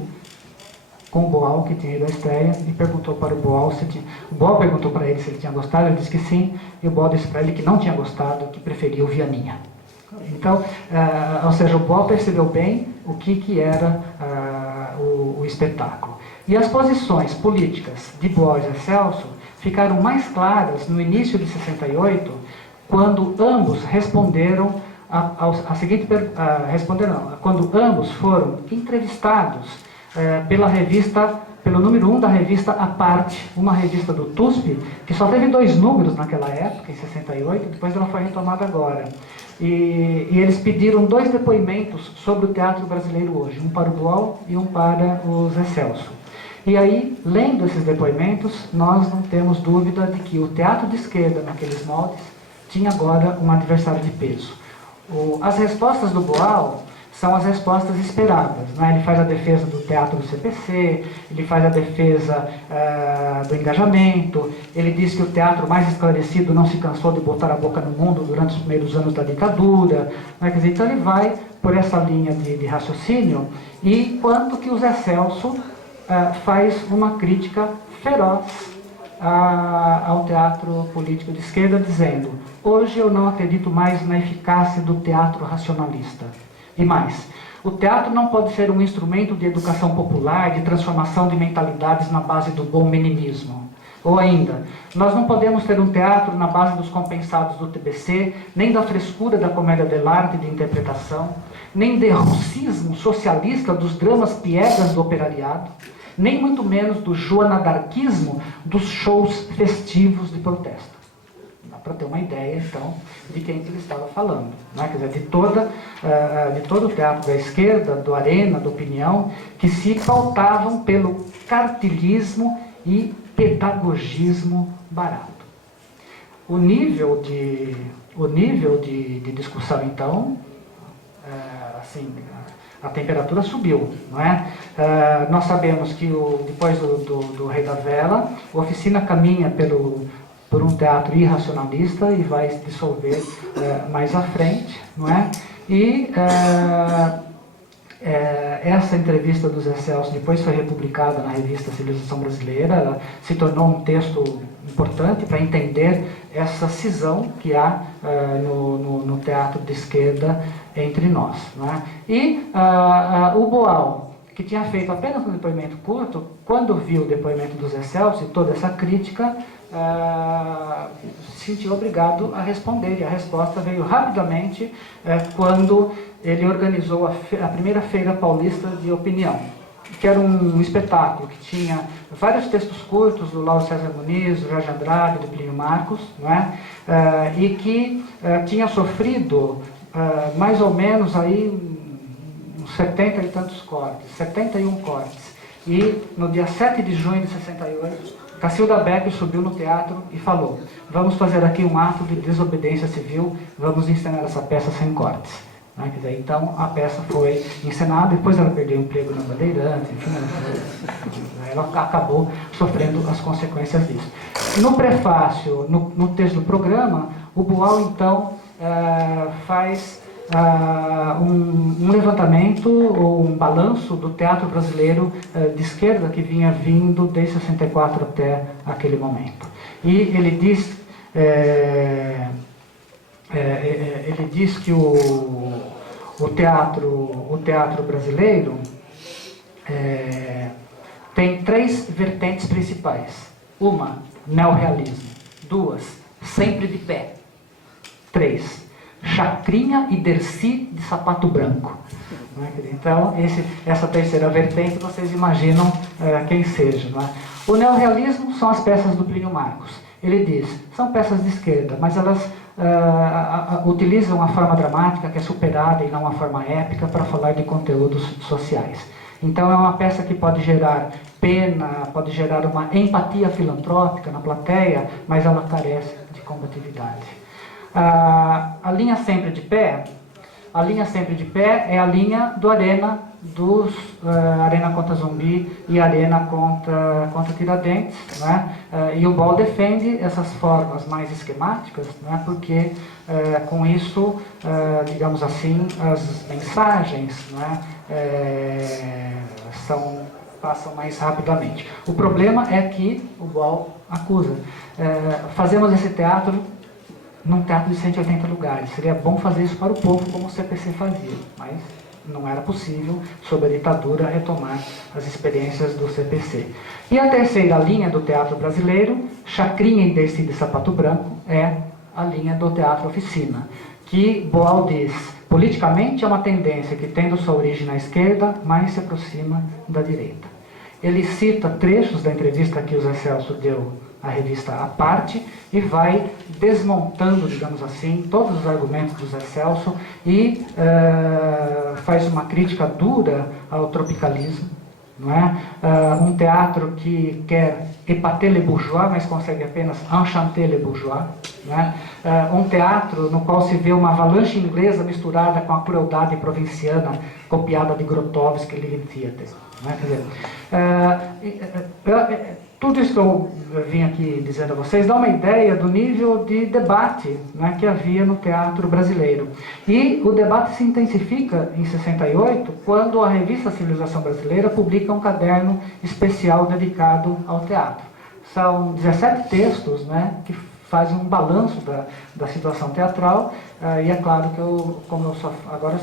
com o Boal, que tinha ido à estreia, e perguntou para o Boal o Boal perguntou para ele se ele tinha gostado, ele disse que sim, e o Boal disse para ele que não tinha gostado, que preferia o Vianinha. Então, ou seja, o Boal percebeu bem o que era o espetáculo. E as posições políticas de Boal e Zé Celso ficaram mais claras no início de 68, quando ambos responderam a seguinte pergunta, quando ambos foram entrevistados pelo número 1 da revista A Parte, uma revista do TUSP, que só teve 2 números naquela época, em 68, depois ela foi retomada agora. E eles pediram 2 depoimentos sobre o teatro brasileiro hoje, um para o Boal e um para o Zé Celso. E aí, lendo esses depoimentos, nós não temos dúvida de que o teatro de esquerda, naqueles moldes, tinha agora um adversário de peso. As respostas do Boal são as respostas esperadas, né? Ele faz a defesa do teatro do CPC, ele faz a defesa do engajamento, ele diz que o teatro mais esclarecido não se cansou de botar a boca no mundo durante os primeiros anos da ditadura, né? Quer dizer, então ele vai por essa linha de raciocínio, e quanto que o Zé Celso faz uma crítica feroz ao teatro político de esquerda, dizendo: hoje eu não acredito mais na eficácia do teatro racionalista. E mais, o teatro não pode ser um instrumento de educação popular, de transformação de mentalidades na base do bom meninismo. Ou ainda, nós não podemos ter um teatro na base dos compensados do TBC, nem da frescura da comédia dell'arte de interpretação, nem do russismo socialista dos dramas piegas do operariado, nem muito menos do joanadarquismo dos shows festivos de protesto. Dá para ter uma ideia, então, de quem ele estava falando, né? Quer dizer, de todo o teatro da esquerda, do Arena, do Opinião, que se pautavam pelo cartilismo e pedagogismo barato. O nível de discussão, então, assim, a temperatura subiu, não é? Nós sabemos que depois do Rei da Vela, a Oficina caminha por um teatro irracionalista e vai se dissolver mais à frente, não é? E essa entrevista do Zé Celso depois foi republicada na revista Civilização Brasileira, ela se tornou um texto importante para entender essa cisão que há no teatro de esquerda entre nós, não é? E o Boal, que tinha feito apenas um depoimento curto, quando viu o depoimento do Zé Celso e toda essa crítica, se sentiu obrigado a responder, e a resposta veio rapidamente quando ele organizou a primeira Feira Paulista de Opinião, que era um espetáculo que tinha vários textos curtos do Lauro César Muniz, do Jorge Andrade, do Plínio Marcos, não é? E que tinha sofrido mais ou menos aí uns 70 e tantos cortes, 71 cortes. E no dia 7 de junho de 68, Cacilda Becker subiu no teatro e falou: vamos fazer aqui um ato de desobediência civil, vamos encenar essa peça sem cortes. Quer dizer, então a peça foi encenada, depois ela perdeu o emprego na Bandeirantes, enfim, ela acabou sofrendo as consequências disso. No prefácio, no texto do programa, o Boal então faz um levantamento ou um balanço do teatro brasileiro de esquerda que vinha vindo desde 64 até aquele momento. E ele diz que o teatro brasileiro tem 3 vertentes principais. Uma, neorrealismo. 2, sempre de pé. 3, Chacrinha e Dercy de sapato branco. Então, essa terceira vertente, vocês imaginam quem seja. Não é? O neorrealismo são as peças do Plínio Marcos. Ele diz, são peças de esquerda, mas elas utilizam uma forma dramática que é superada e não uma forma épica para falar de conteúdos sociais. Então é uma peça que pode gerar pena, pode gerar uma empatia filantrópica na plateia, mas ela carece de combatividade. A linha sempre de pé é a linha do Arena, Arena contra Zumbi e Arena contra Tiradentes, né? E o Boal defende essas formas mais esquemáticas, né? Porque com isso, digamos assim, as mensagens, né? Passam mais rapidamente. O problema é que o Boal acusa. Fazemos esse teatro num teatro de 180 lugares. Seria bom fazer isso para o povo, como o CPC fazia, mas não era possível, sob a ditadura, retomar as experiências do CPC. E a terceira linha do teatro brasileiro, Chacrinha e Dercy de sapato branco, é a linha do teatro oficina, que Boal diz, politicamente é uma tendência que, tendo sua origem na esquerda, mais se aproxima da direita. Ele cita trechos da entrevista que o Zé Celso deu à revista A Parte e vai desmontando, digamos assim, todos os argumentos do Zé Celso e faz uma crítica dura ao tropicalismo, não é? Um teatro que quer épater les bourgeois, mas consegue apenas enchanter les bourgeois, não é? Um teatro no qual se vê uma avalanche inglesa misturada com a crueldade provinciana copiada de Grotowski e Living Theatre. Não é? Quer dizer, tudo isso que eu vim aqui dizendo a vocês dá uma ideia do nível de debate, né, que havia no teatro brasileiro. E o debate se intensifica em 68, quando a revista Civilização Brasileira publica um caderno especial dedicado ao teatro. São 17 textos, né, que fazem um balanço da situação teatral, e é claro que agora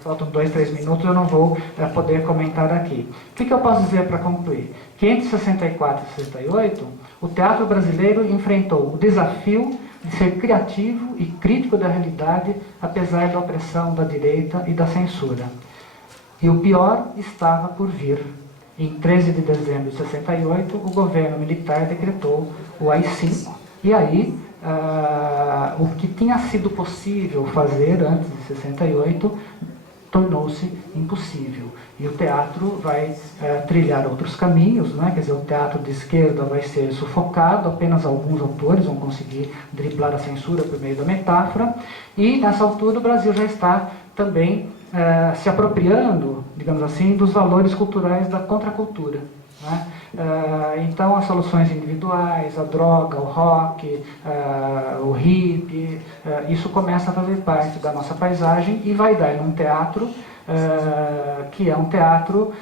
faltam 2, 3 minutos, eu não vou poder comentar aqui. O que eu posso dizer para concluir? Que entre 64 e 68, o teatro brasileiro enfrentou o desafio de ser criativo e crítico da realidade, apesar da opressão da direita e da censura. E o pior estava por vir. Em 13 de dezembro de 68, o governo militar decretou o AI-5, e aí o que tinha sido possível fazer antes de 68 tornou-se impossível. E o teatro vai trilhar outros caminhos, né? Quer dizer, o teatro de esquerda vai ser sufocado, apenas alguns autores vão conseguir driblar a censura por meio da metáfora, e nessa altura o Brasil já está também se apropriando, digamos assim, dos valores culturais da contracultura, né? Então as soluções individuais, a droga, o rock, o hippie, isso começa a fazer parte da nossa paisagem e vai dar num teatro que é um teatro,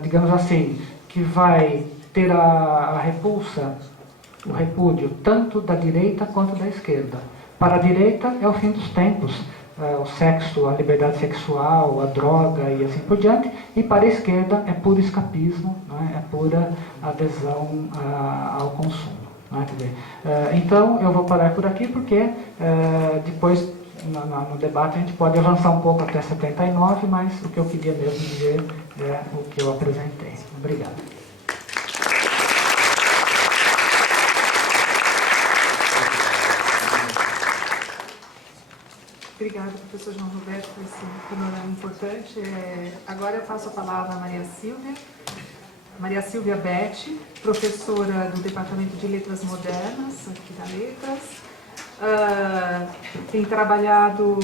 digamos assim, que vai ter a repulsa, o repúdio tanto da direita quanto da esquerda. Para a direita é o fim dos tempos, o sexo, a liberdade sexual, a droga e assim por diante, e para a esquerda é puro escapismo, né? É pura adesão ao consumo. Né? Quer dizer, então eu vou parar por aqui porque depois no debate a gente pode avançar um pouco até 79, mas o que eu queria mesmo dizer é o que eu apresentei. Obrigado. Obrigada, professor João Roberto, por esse panorama importante. Agora eu passo a palavra a Maria Silvia Betti, professora do Departamento de Letras Modernas, aqui da Letras. Tem trabalhado,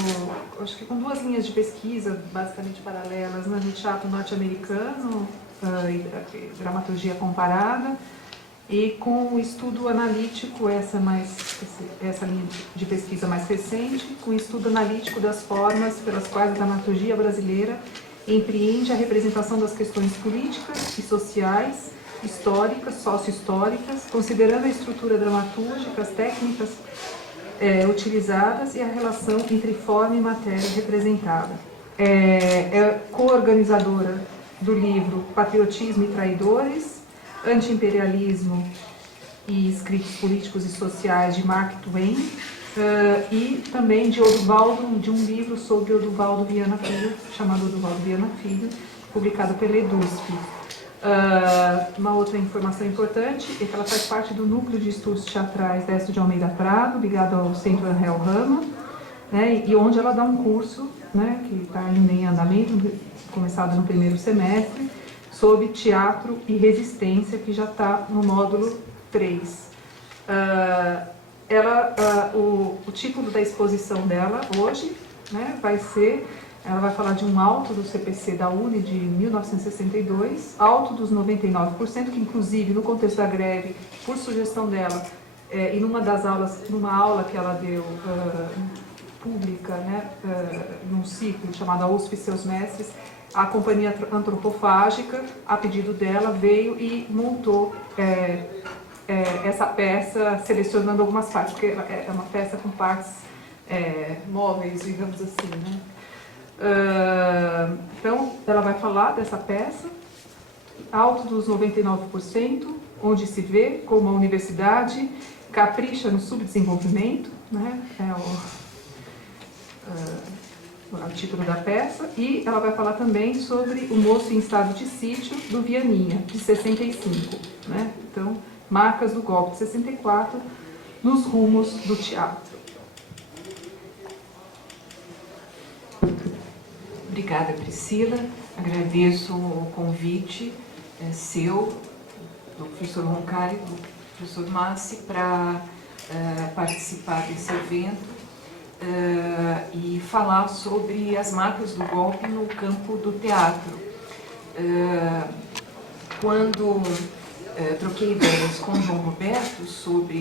acho que com 2 linhas de pesquisa, basicamente paralelas, né, no teatro norte-americano, e dramaturgia comparada, e com o estudo analítico, essa linha de pesquisa mais recente, com o estudo analítico das formas pelas quais a dramaturgia brasileira empreende a representação das questões políticas e sociais, históricas, socio-históricas, considerando a estrutura dramatúrgica, as técnicas utilizadas e a relação entre forma e matéria representada. É co-organizadora do livro Patriotismo e Traidores, Anti-imperialismo e Escritos Políticos e Sociais, de Mark Twain, e também de um livro sobre Oduvaldo Viana Filho, chamado Oduvaldo Viana Filho, publicado pela EDUSP. Uma outra informação importante é que ela faz parte do Núcleo de Estudos Teatrais Décio de Almeida Prado, ligado ao Centro Angel Rama, né, e onde ela dá um curso, né, que está ainda em andamento, começado no primeiro semestre, sobre teatro e resistência, que já está no módulo 3. O título da exposição dela hoje, né, ela vai falar de um auto do CPC da UNE de 1962, auto dos 99%, que inclusive no contexto da greve, por sugestão dela, e numa aula que ela deu pública, né, num ciclo chamado A USP e Seus Mestres, a Companhia Antropofágica, a pedido dela, veio e montou essa peça, selecionando algumas partes, porque é uma peça com partes móveis, digamos assim, né? Então, ela vai falar dessa peça, Alto dos 99%, onde se vê como a universidade capricha no subdesenvolvimento, né? O título da peça, e ela vai falar também sobre O Moço em Estado de Sítio, do Vianinha, de 65, né? Então, marcas do golpe de 64 nos rumos do teatro. Obrigada, Priscila. Agradeço o convite seu, do professor Roncalli, do professor Massi, para participar desse evento e falar sobre as marcas do golpe no campo do teatro. Quando troquei ideias com o João Roberto sobre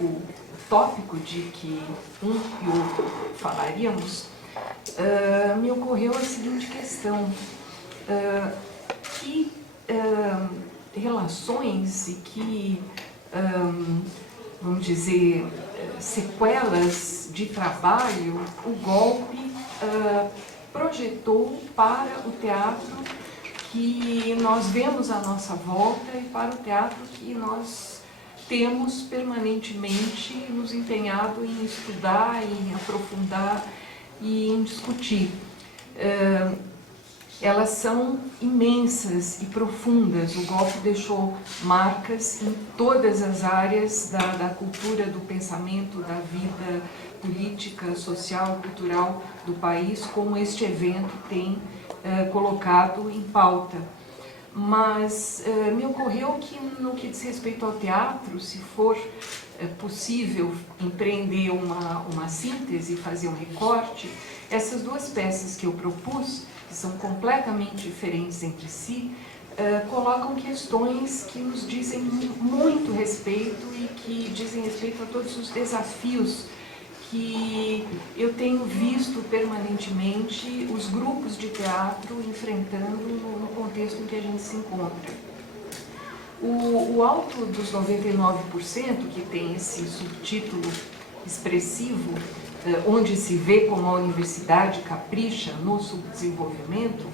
o tópico de que um e outro falaríamos, me ocorreu a seguinte questão: que relações e que, vamos dizer, sequelas de trabalho o golpe projetou para o teatro que nós vemos à nossa volta e para o teatro que nós temos permanentemente nos empenhado em estudar, em aprofundar e em discutir. Elas são imensas e profundas. O golpe deixou marcas em todas as áreas da cultura, do pensamento, da vida política, social, cultural do país, como este evento tem colocado em pauta. Mas me ocorreu que, no que diz respeito ao teatro, se for possível empreender uma síntese, fazer um recorte, essas duas peças que eu propus, que são completamente diferentes entre si, colocam questões que nos dizem muito respeito e que dizem respeito a todos os desafios que eu tenho visto permanentemente os grupos de teatro enfrentando no contexto em que a gente se encontra. O Alto dos 99%, que tem esse subtítulo expressivo, onde se vê como a universidade capricha no subdesenvolvimento,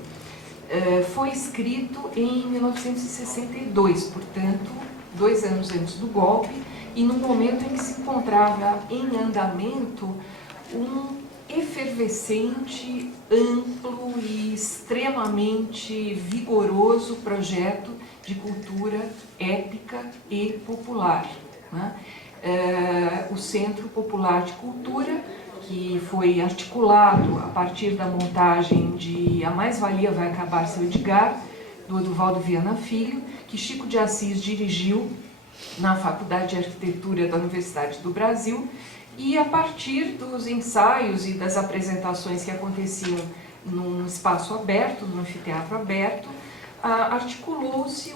foi escrito em 1962, portanto, 2 anos antes do golpe, e no momento em que se encontrava em andamento um efervescente, amplo e extremamente vigoroso projeto de cultura épica e popular, né? O Centro Popular de Cultura, que foi articulado a partir da montagem de A Mais-Valia Vai Acabar Seu Edgar, do Oduvaldo Viana Filho, que Chico de Assis dirigiu na Faculdade de Arquitetura da Universidade do Brasil, e a partir dos ensaios e das apresentações que aconteciam num espaço aberto, num anfiteatro aberto, articulou-se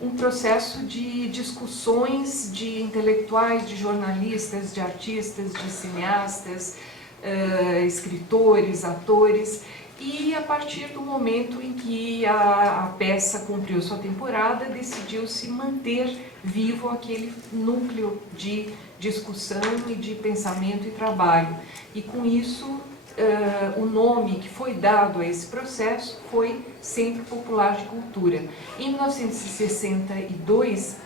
um processo de discussões de intelectuais, de jornalistas, de artistas, de cineastas, escritores, atores, e a partir do momento em que a peça cumpriu sua temporada, decidiu-se manter vivo aquele núcleo de discussão e de pensamento e trabalho. E com isso, o nome que foi dado a esse processo foi Centro Popular de Cultura. Em 1962,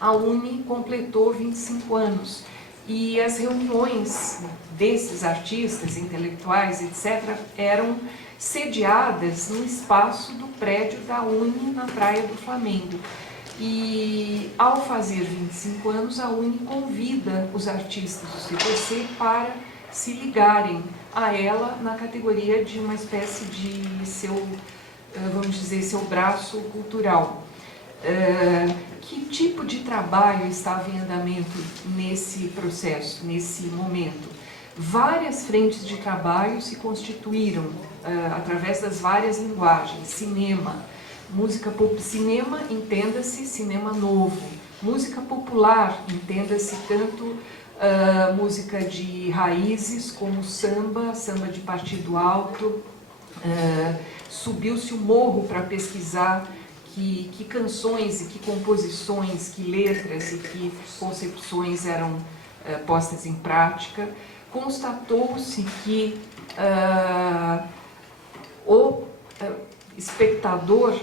a UNE completou 25 anos e as reuniões desses artistas, intelectuais, etc., eram sediadas no espaço do prédio da UNE na Praia do Flamengo. E ao fazer 25 anos, a UNE convida os artistas do CPC para se ligarem a ela na categoria de uma espécie de vamos dizer, seu braço cultural. Que tipo de trabalho estava em andamento nesse processo, nesse momento? Várias frentes de trabalho se constituíram através das várias linguagens. Cinema, cinema, entenda-se cinema novo. Música popular, entenda-se tanto música de raízes como samba, samba de partido alto. Subiu-se o morro para pesquisar que canções e que composições, que letras e que concepções eram postas em prática. Constatou-se que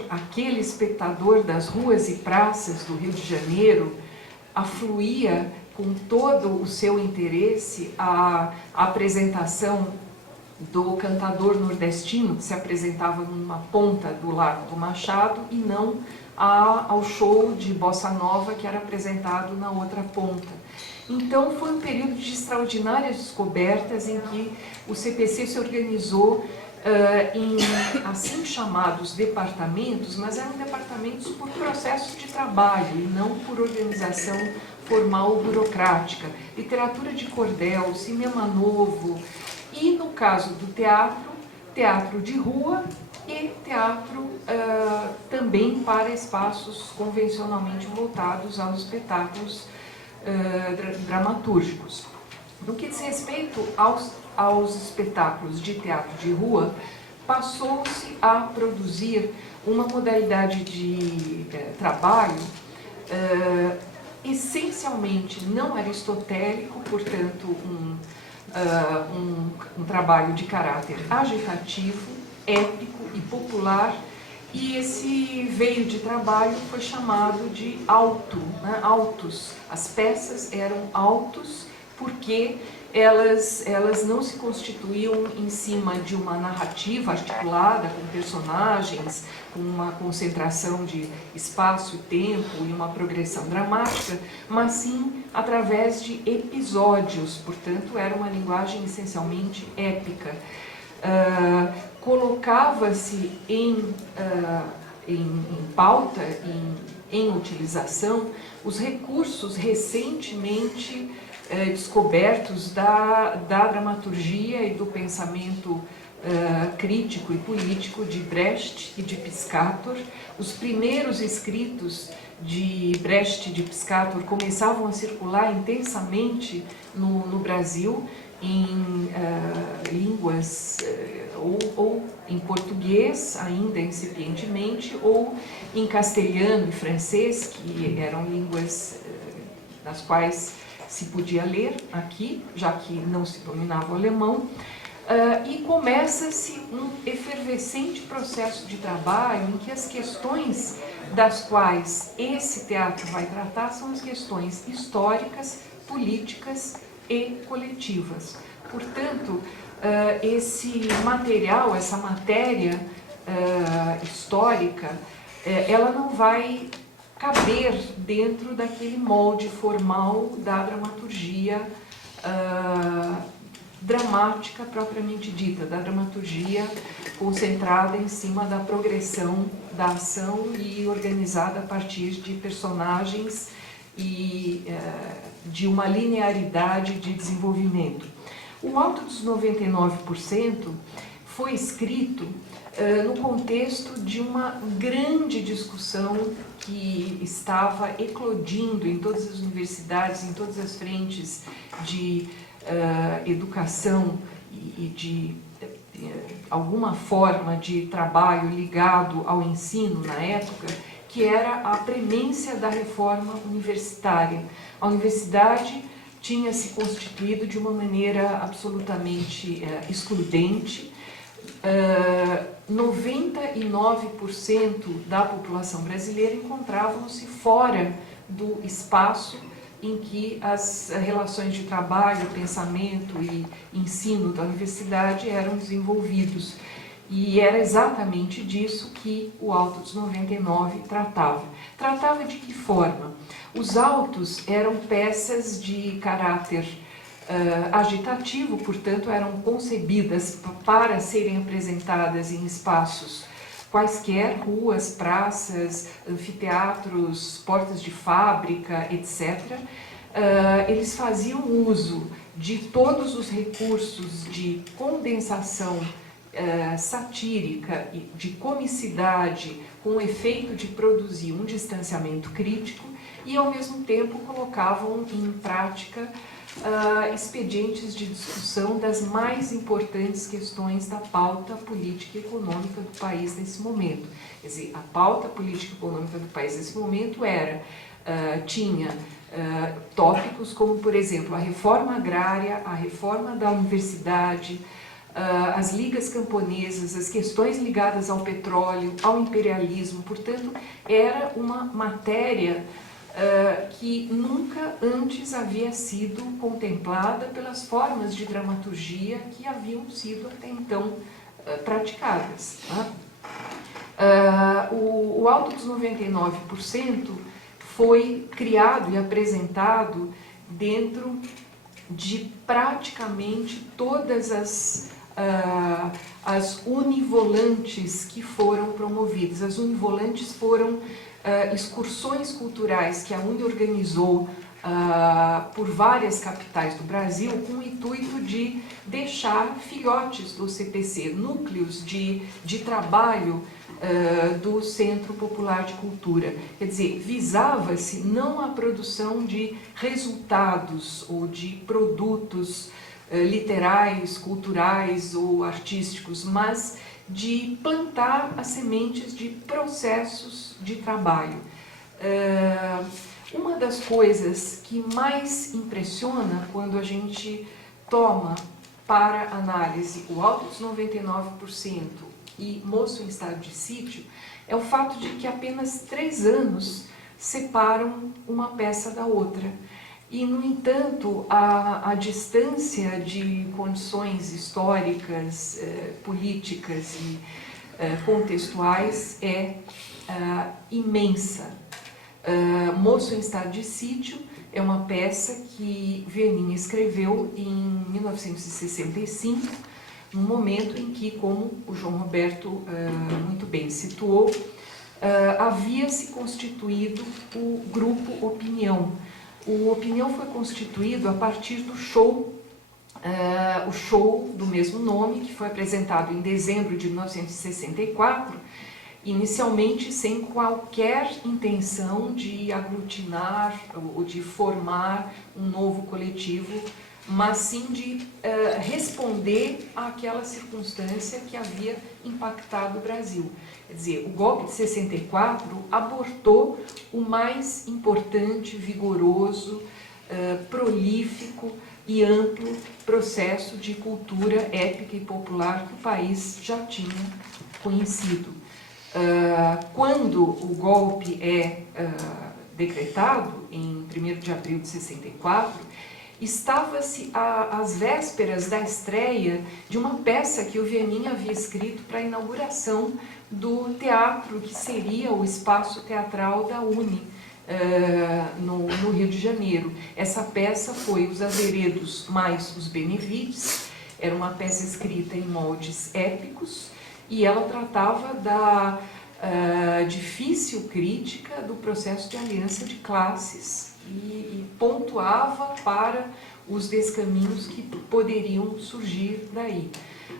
aquele espectador das ruas e praças do Rio de Janeiro, afluía com todo o seu interesse à apresentação do cantador nordestino, que se apresentava numa ponta do Largo do Machado, e não ao show de bossa nova que era apresentado na outra ponta. Então foi um período de extraordinárias descobertas em que o CPC se organizou em assim chamados departamentos, mas eram departamentos por processo de trabalho e não por organização formal ou burocrática. Literatura de cordel, cinema novo e, no caso do teatro, teatro de rua e teatro também para espaços convencionalmente voltados aos espetáculos dramatúrgicos. No que diz respeito aos espetáculos de teatro de rua, passou-se a produzir uma modalidade de trabalho essencialmente não aristotélico, portanto um trabalho de caráter agitativo, épico e popular, e esse veio de trabalho foi chamado de auto, né? Autos. As peças eram autos porque elas não se constituíam em cima de uma narrativa articulada com personagens, com uma concentração de espaço e tempo e uma progressão dramática, mas sim através de episódios, portanto era uma linguagem essencialmente épica. Colocava-se em pauta, em utilização, os recursos recentemente descobertos da dramaturgia e do pensamento crítico e político de Brecht e de Piscator. Os primeiros escritos de Brecht e de Piscator começavam a circular intensamente no Brasil, em línguas ou em português, ainda incipientemente, ou em castelhano e francês, que eram línguas nas quais se podia ler aqui, já que não se dominava o alemão, e começa-se um efervescente processo de trabalho em que as questões das quais esse teatro vai tratar são as questões históricas, políticas e coletivas. Portanto, esse material, essa matéria histórica, ela não vai caber dentro daquele molde formal da dramaturgia dramática propriamente dita, da dramaturgia concentrada em cima da progressão da ação e organizada a partir de personagens e de uma linearidade de desenvolvimento. O Alto dos 99% foi escrito no contexto de uma grande discussão que estava eclodindo em todas as universidades, em todas as frentes de educação e de alguma forma de trabalho ligado ao ensino na época, que era a premência da reforma universitária. A universidade tinha se constituído de uma maneira absolutamente excludente. 99% da população brasileira encontravam-se fora do espaço em que as relações de trabalho, pensamento e ensino da universidade eram desenvolvidos. E era exatamente disso que o Alto dos 99 tratava. Tratava de que forma? Os autos eram peças de caráter agitativo, portanto, eram concebidas para serem apresentadas em espaços quaisquer, ruas, praças, anfiteatros, portas de fábrica, etc. Eles faziam uso de todos os recursos de condensação satírica e de comicidade, com o efeito de produzir um distanciamento crítico, e ao mesmo tempo colocavam em prática expedientes de discussão das mais importantes questões da pauta política e econômica do país nesse momento. Quer dizer, a pauta política e econômica do país nesse momento tinha tópicos como, por exemplo, a reforma agrária, a reforma da universidade, as ligas camponesas, as questões ligadas ao petróleo, ao imperialismo. Portanto, era uma matéria que nunca antes havia sido contemplada pelas formas de dramaturgia que haviam sido até então praticadas. O Alto dos 99% foi criado e apresentado dentro de praticamente todas as univolantes que foram promovidas. As univolantes foram excursões culturais que a UNE organizou por várias capitais do Brasil, com o intuito de deixar filhotes do CPC, núcleos de trabalho do Centro Popular de Cultura. Quer dizer, visava-se não a produção de resultados ou de produtos literais, culturais ou artísticos, mas de plantar as sementes de processos de trabalho. Uma das coisas que mais impressiona quando a gente toma para análise o Alto dos 99% e Moço em Estado de Sítio é o fato de que apenas 3 anos separam uma peça da outra. E, no entanto, a distância de condições históricas, políticas e contextuais é imensa. Moço em Estado de Sítio é uma peça que Vernin escreveu em 1965, num momento em que, como o João Roberto muito bem situou, havia se constituído o Grupo Opinião. O Opinião foi constituído a partir do show, o show do mesmo nome, que foi apresentado em dezembro de 1964, inicialmente sem qualquer intenção de aglutinar ou de formar um novo coletivo, mas sim de responder àquela circunstância que havia impactado o Brasil. Quer dizer, o golpe de 64 abortou o mais importante, vigoroso, prolífico e amplo processo de cultura épica e popular que o país já tinha conhecido. Quando o golpe é decretado, em 1º de abril de 64, estava-se às vésperas da estreia de uma peça que o Vernin havia escrito para a inauguração do teatro que seria o espaço teatral da UNE, no Rio de Janeiro. Essa peça foi Os Azeredos mais os Benevides, era uma peça escrita em moldes épicos, e ela tratava da difícil crítica do processo de aliança de classes e pontuava para os descaminhos que poderiam surgir daí.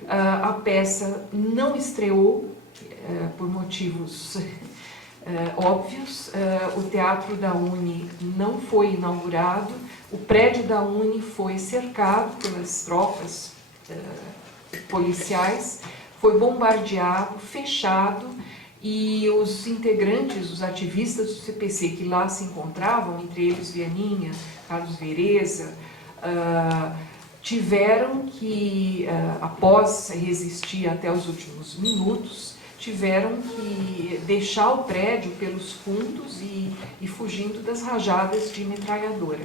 A peça não estreou por motivos óbvios, o Teatro da Uni não foi inaugurado, o prédio da Uni foi cercado pelas tropas policiais, foi bombardeado, fechado, e os integrantes, os ativistas do CPC que lá se encontravam, entre eles Vianinha, Carlos Vereza, tiveram que, após resistir até os últimos minutos, tiveram que deixar o prédio pelos fundos e fugindo das rajadas de metralhadora.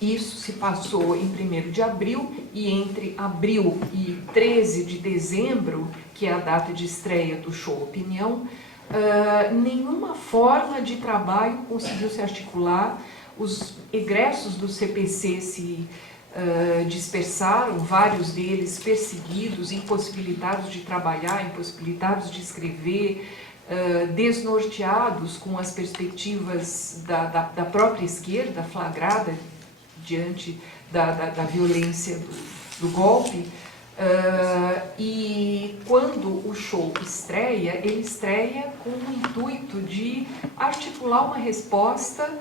Isso se passou em 1º de abril, e entre abril e 13 de dezembro, que é a data de estreia do show Opinião, nenhuma forma de trabalho conseguiu se articular. Os egressos do CPC se dispersaram, vários deles perseguidos, impossibilitados de trabalhar, impossibilitados de escrever, desnorteados com as perspectivas da própria esquerda, flagrada diante da violência do golpe. E quando o show estreia, ele estreia com o intuito de articular uma resposta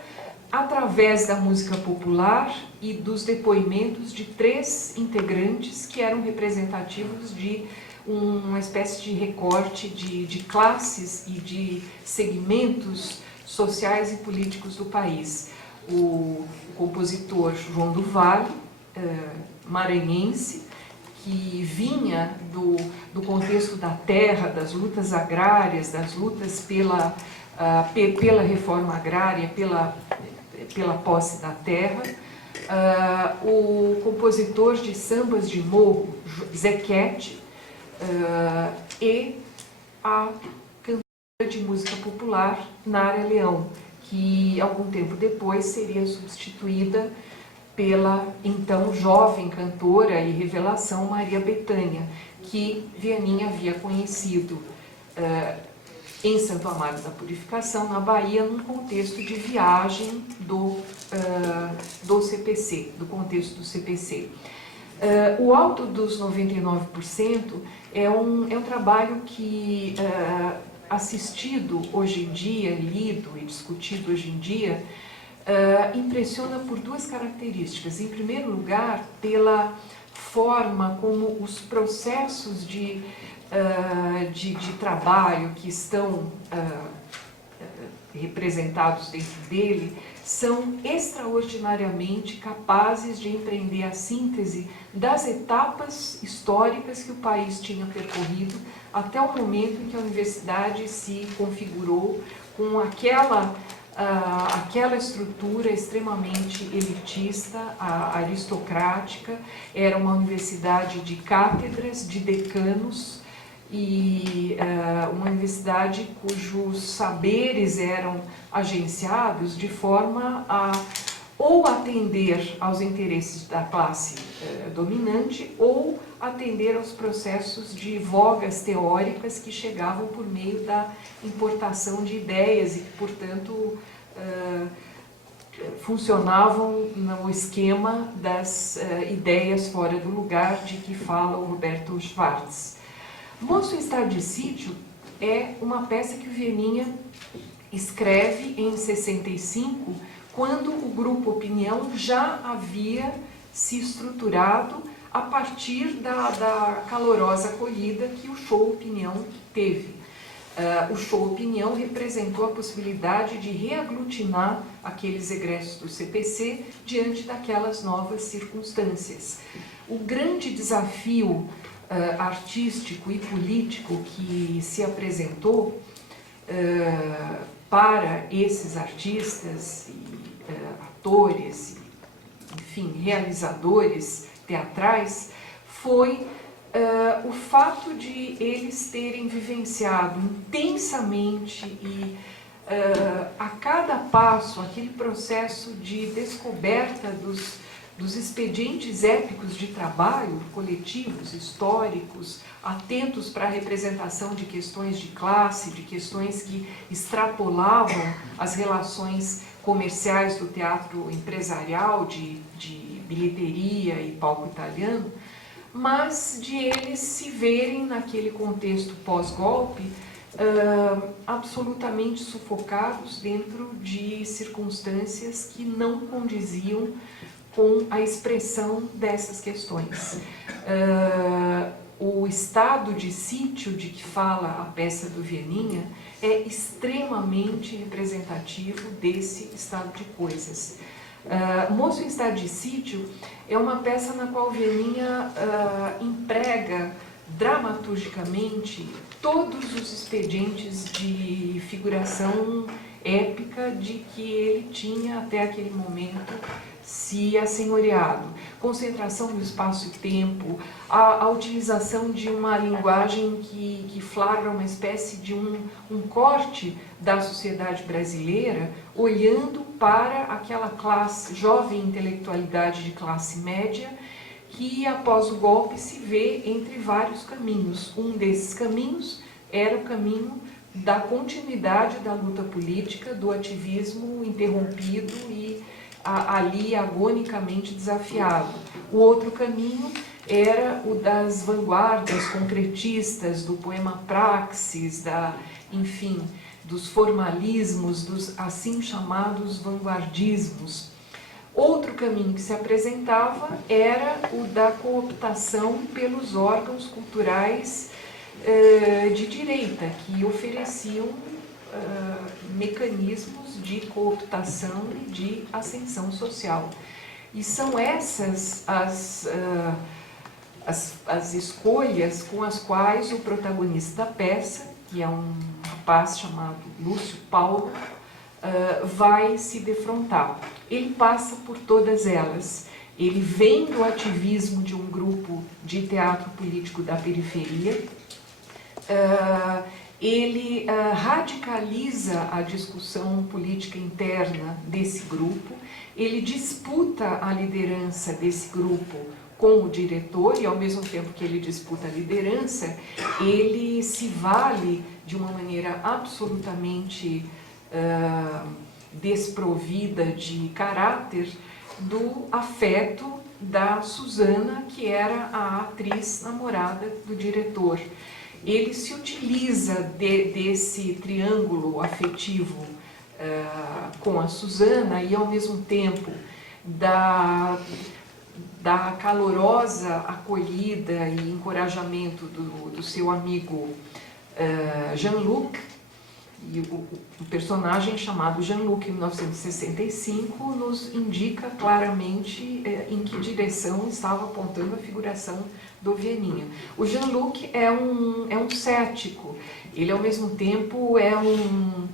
através da música popular e dos depoimentos de 3 integrantes que eram representativos de uma espécie de recorte de classes e de segmentos sociais e políticos do país. O compositor João do Vale, maranhense, que vinha do contexto da terra, das lutas agrárias, das lutas pela reforma agrária, pela posse da terra, o compositor de sambas de morro, Zequete, e a cantora de música popular, Nara Leão, que algum tempo depois seria substituída pela então jovem cantora e revelação Maria Bethânia, que Vianinha havia conhecido em Santo Amaro da Purificação, na Bahia, num contexto de viagem do CPC, do contexto do CPC. O Alto dos 99% é um trabalho que, assistido hoje em dia, lido e discutido hoje em dia, impressiona por 2 características. Em primeiro lugar, pela forma como os processos de trabalho que estão representados dentro dele são extraordinariamente capazes de empreender a síntese das etapas históricas que o país tinha percorrido até o momento em que a universidade se configurou com aquela estrutura extremamente elitista, aristocrática. Era uma universidade de cátedras, de decanos, e uma universidade cujos saberes eram agenciados de forma a ou atender aos interesses da classe dominante ou atender aos processos de vogas teóricas que chegavam por meio da importação de ideias e que, portanto, funcionavam no esquema das ideias fora do lugar de que fala o Roberto Schwartz. Moço em Estado de Sítio é uma peça que o Vianinha escreve em 65, quando o Grupo Opinião já havia se estruturado a partir da calorosa acolhida que o Show Opinião teve. O Show Opinião representou a possibilidade de reaglutinar aqueles egressos do CPC diante daquelas novas circunstâncias. O grande desafio artístico e político que se apresentou para esses artistas e atores, enfim, realizadores teatrais, foi o fato de eles terem vivenciado intensamente e a cada passo, aquele processo de descoberta dos expedientes épicos de trabalho, coletivos, históricos, atentos para a representação de questões de classe, de questões que extrapolavam as relações comerciais do teatro empresarial, de bilheteria e palco italiano, mas de eles se verem naquele contexto pós-golpe absolutamente sufocados dentro de circunstâncias que não condiziam com a expressão dessas questões. O estado de sítio de que fala a peça do Vieninha é extremamente representativo desse estado de coisas. Moço em Estado de Sítio é uma peça na qual Vieninha emprega dramaturgicamente todos os expedientes de figuração épica de que ele tinha até aquele momento se assenhoreado. Concentração no espaço e tempo, a utilização de uma linguagem que flagra uma espécie de um corte da sociedade brasileira, olhando para aquela classe, jovem intelectualidade de classe média, que após o golpe se vê entre vários caminhos. Um desses caminhos era o caminho da continuidade da luta política, do ativismo interrompido e ali agonicamente desafiado. O outro caminho era o das vanguardas concretistas, do poema praxis, enfim, dos formalismos, dos assim chamados vanguardismos. Outro caminho que se apresentava era o da cooptação pelos órgãos culturais de direita, que ofereciam mecanismos de cooptação e de ascensão social. E são essas as escolhas com as quais o protagonista da peça, que é um rapaz chamado Lúcio Paulo, vai se defrontar. Ele passa por todas elas. Ele vem do ativismo de um grupo de teatro político da periferia, ele radicaliza a discussão política interna desse grupo, ele disputa a liderança desse grupo com o diretor, e ao mesmo tempo que ele disputa a liderança, ele se vale de uma maneira absolutamente desprovida de caráter do afeto da Suzana, que era a atriz namorada do diretor. Ele se utiliza desse triângulo afetivo com a Suzana e, ao mesmo tempo, da calorosa acolhida e encorajamento do seu amigo Jean-Luc. E o personagem chamado Jean-Luc, em 1965, nos indica claramente em que direção estava apontando a figuração do Vieninha. O Jean-Luc é um cético, ele ao mesmo tempo é um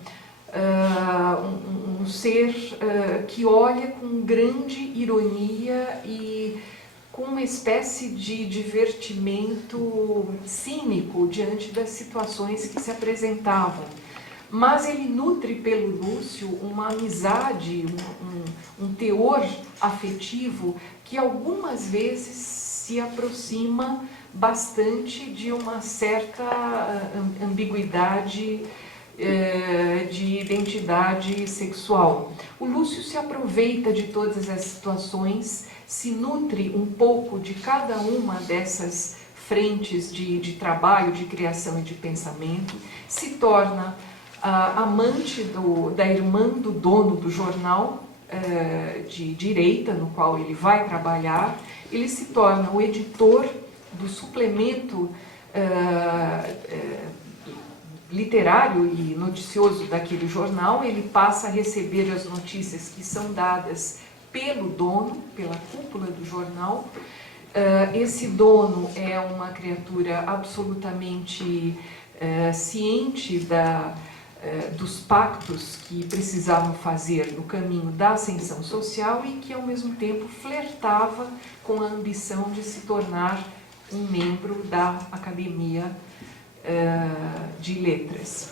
ser que olha com grande ironia e com uma espécie de divertimento cínico diante das situações que se apresentavam. Mas ele nutre pelo Lúcio uma amizade, um teor afetivo que algumas vezes se aproxima bastante de uma certa ambiguidade de identidade sexual. O Lúcio se aproveita de todas as situações, se nutre um pouco de cada uma dessas frentes de trabalho, de criação e de pensamento, se torna amante da irmã do dono do jornal de direita no qual ele vai trabalhar, ele se torna o editor do suplemento literário e noticioso daquele jornal. Ele passa a receber as notícias que são dadas pelo dono, pela cúpula do jornal. Esse dono é uma criatura absolutamente ciente dos pactos que precisavam fazer no caminho da ascensão social e que, ao mesmo tempo, flertava com a ambição de se tornar um membro da Academia de Letras.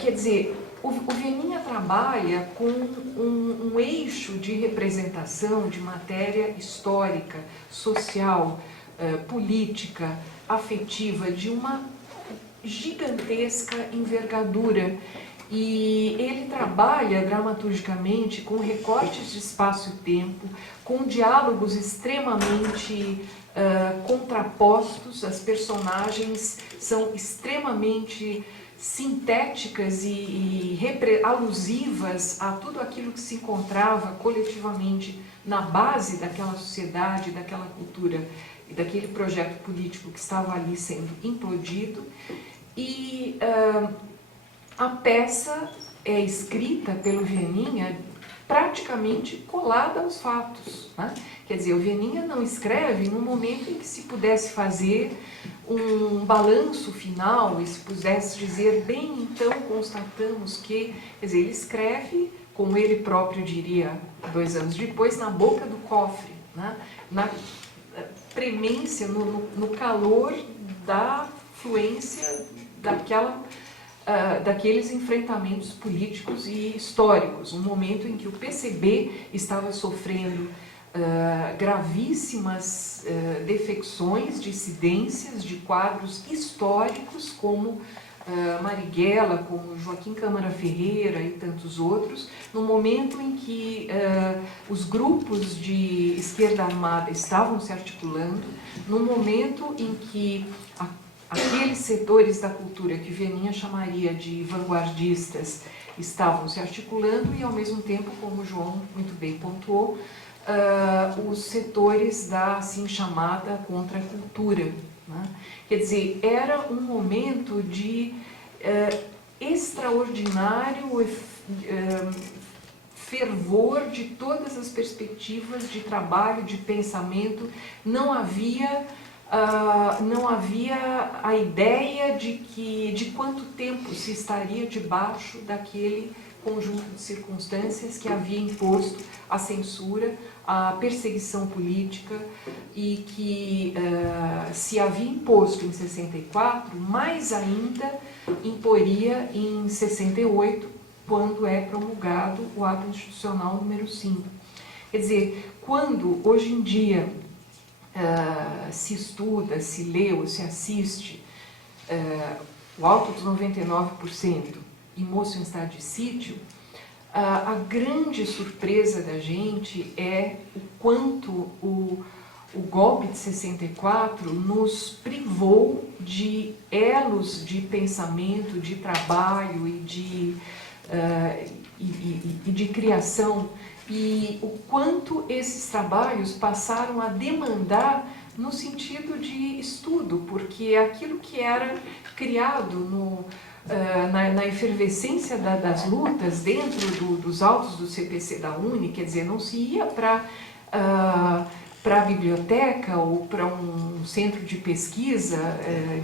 Quer dizer, o Vianinha trabalha com um eixo de representação de matéria histórica, social, política, afetiva, de uma gigantesca envergadura. E ele trabalha dramaturgicamente com recortes de espaço e tempo, com diálogos extremamente contrapostos. As personagens são extremamente sintéticas e alusivas a tudo aquilo que se encontrava coletivamente na base daquela sociedade, daquela cultura e daquele projeto político que estava ali sendo implodido. E a peça é escrita pelo Vianinha praticamente colada aos fatos, né? Quer dizer, o Vianinha não escreve no momento em que se pudesse fazer um balanço final e se pudesse dizer, bem, então constatamos que... Quer dizer, ele escreve, como ele próprio diria 2 anos depois, na boca do cofre, né? Na premência, no calor da fluência daqueles enfrentamentos políticos e históricos, um momento em que o PCB estava sofrendo gravíssimas defecções, dissidências de quadros históricos como Marighella, como Joaquim Câmara Ferreira e tantos outros, no momento em que os grupos de esquerda armada estavam se articulando, no momento em que aqueles setores da cultura que Vianinha chamaria de vanguardistas estavam se articulando e, ao mesmo tempo, como o João muito bem pontuou, os setores da assim chamada contracultura, né? Quer dizer, era um momento de extraordinário fervor de todas as perspectivas de trabalho, de pensamento. Não havia a ideia de quanto tempo se estaria debaixo daquele conjunto de circunstâncias que havia imposto a censura, a perseguição política e que se havia imposto em 64, mais ainda imporia em 68, quando é promulgado o ato institucional número 5. Quer dizer, quando hoje em dia se estuda, se lê ou se assiste o Alto dos 99% e Moço em Estado de Sítio, a grande surpresa da gente é o quanto o golpe de 64 nos privou de elos de pensamento, de trabalho e de criação, e o quanto esses trabalhos passaram a demandar no sentido de estudo, porque aquilo que era criado na efervescência das lutas dentro dos autos do CPC da UNE, quer dizer, não se ia para a biblioteca ou para um centro de pesquisa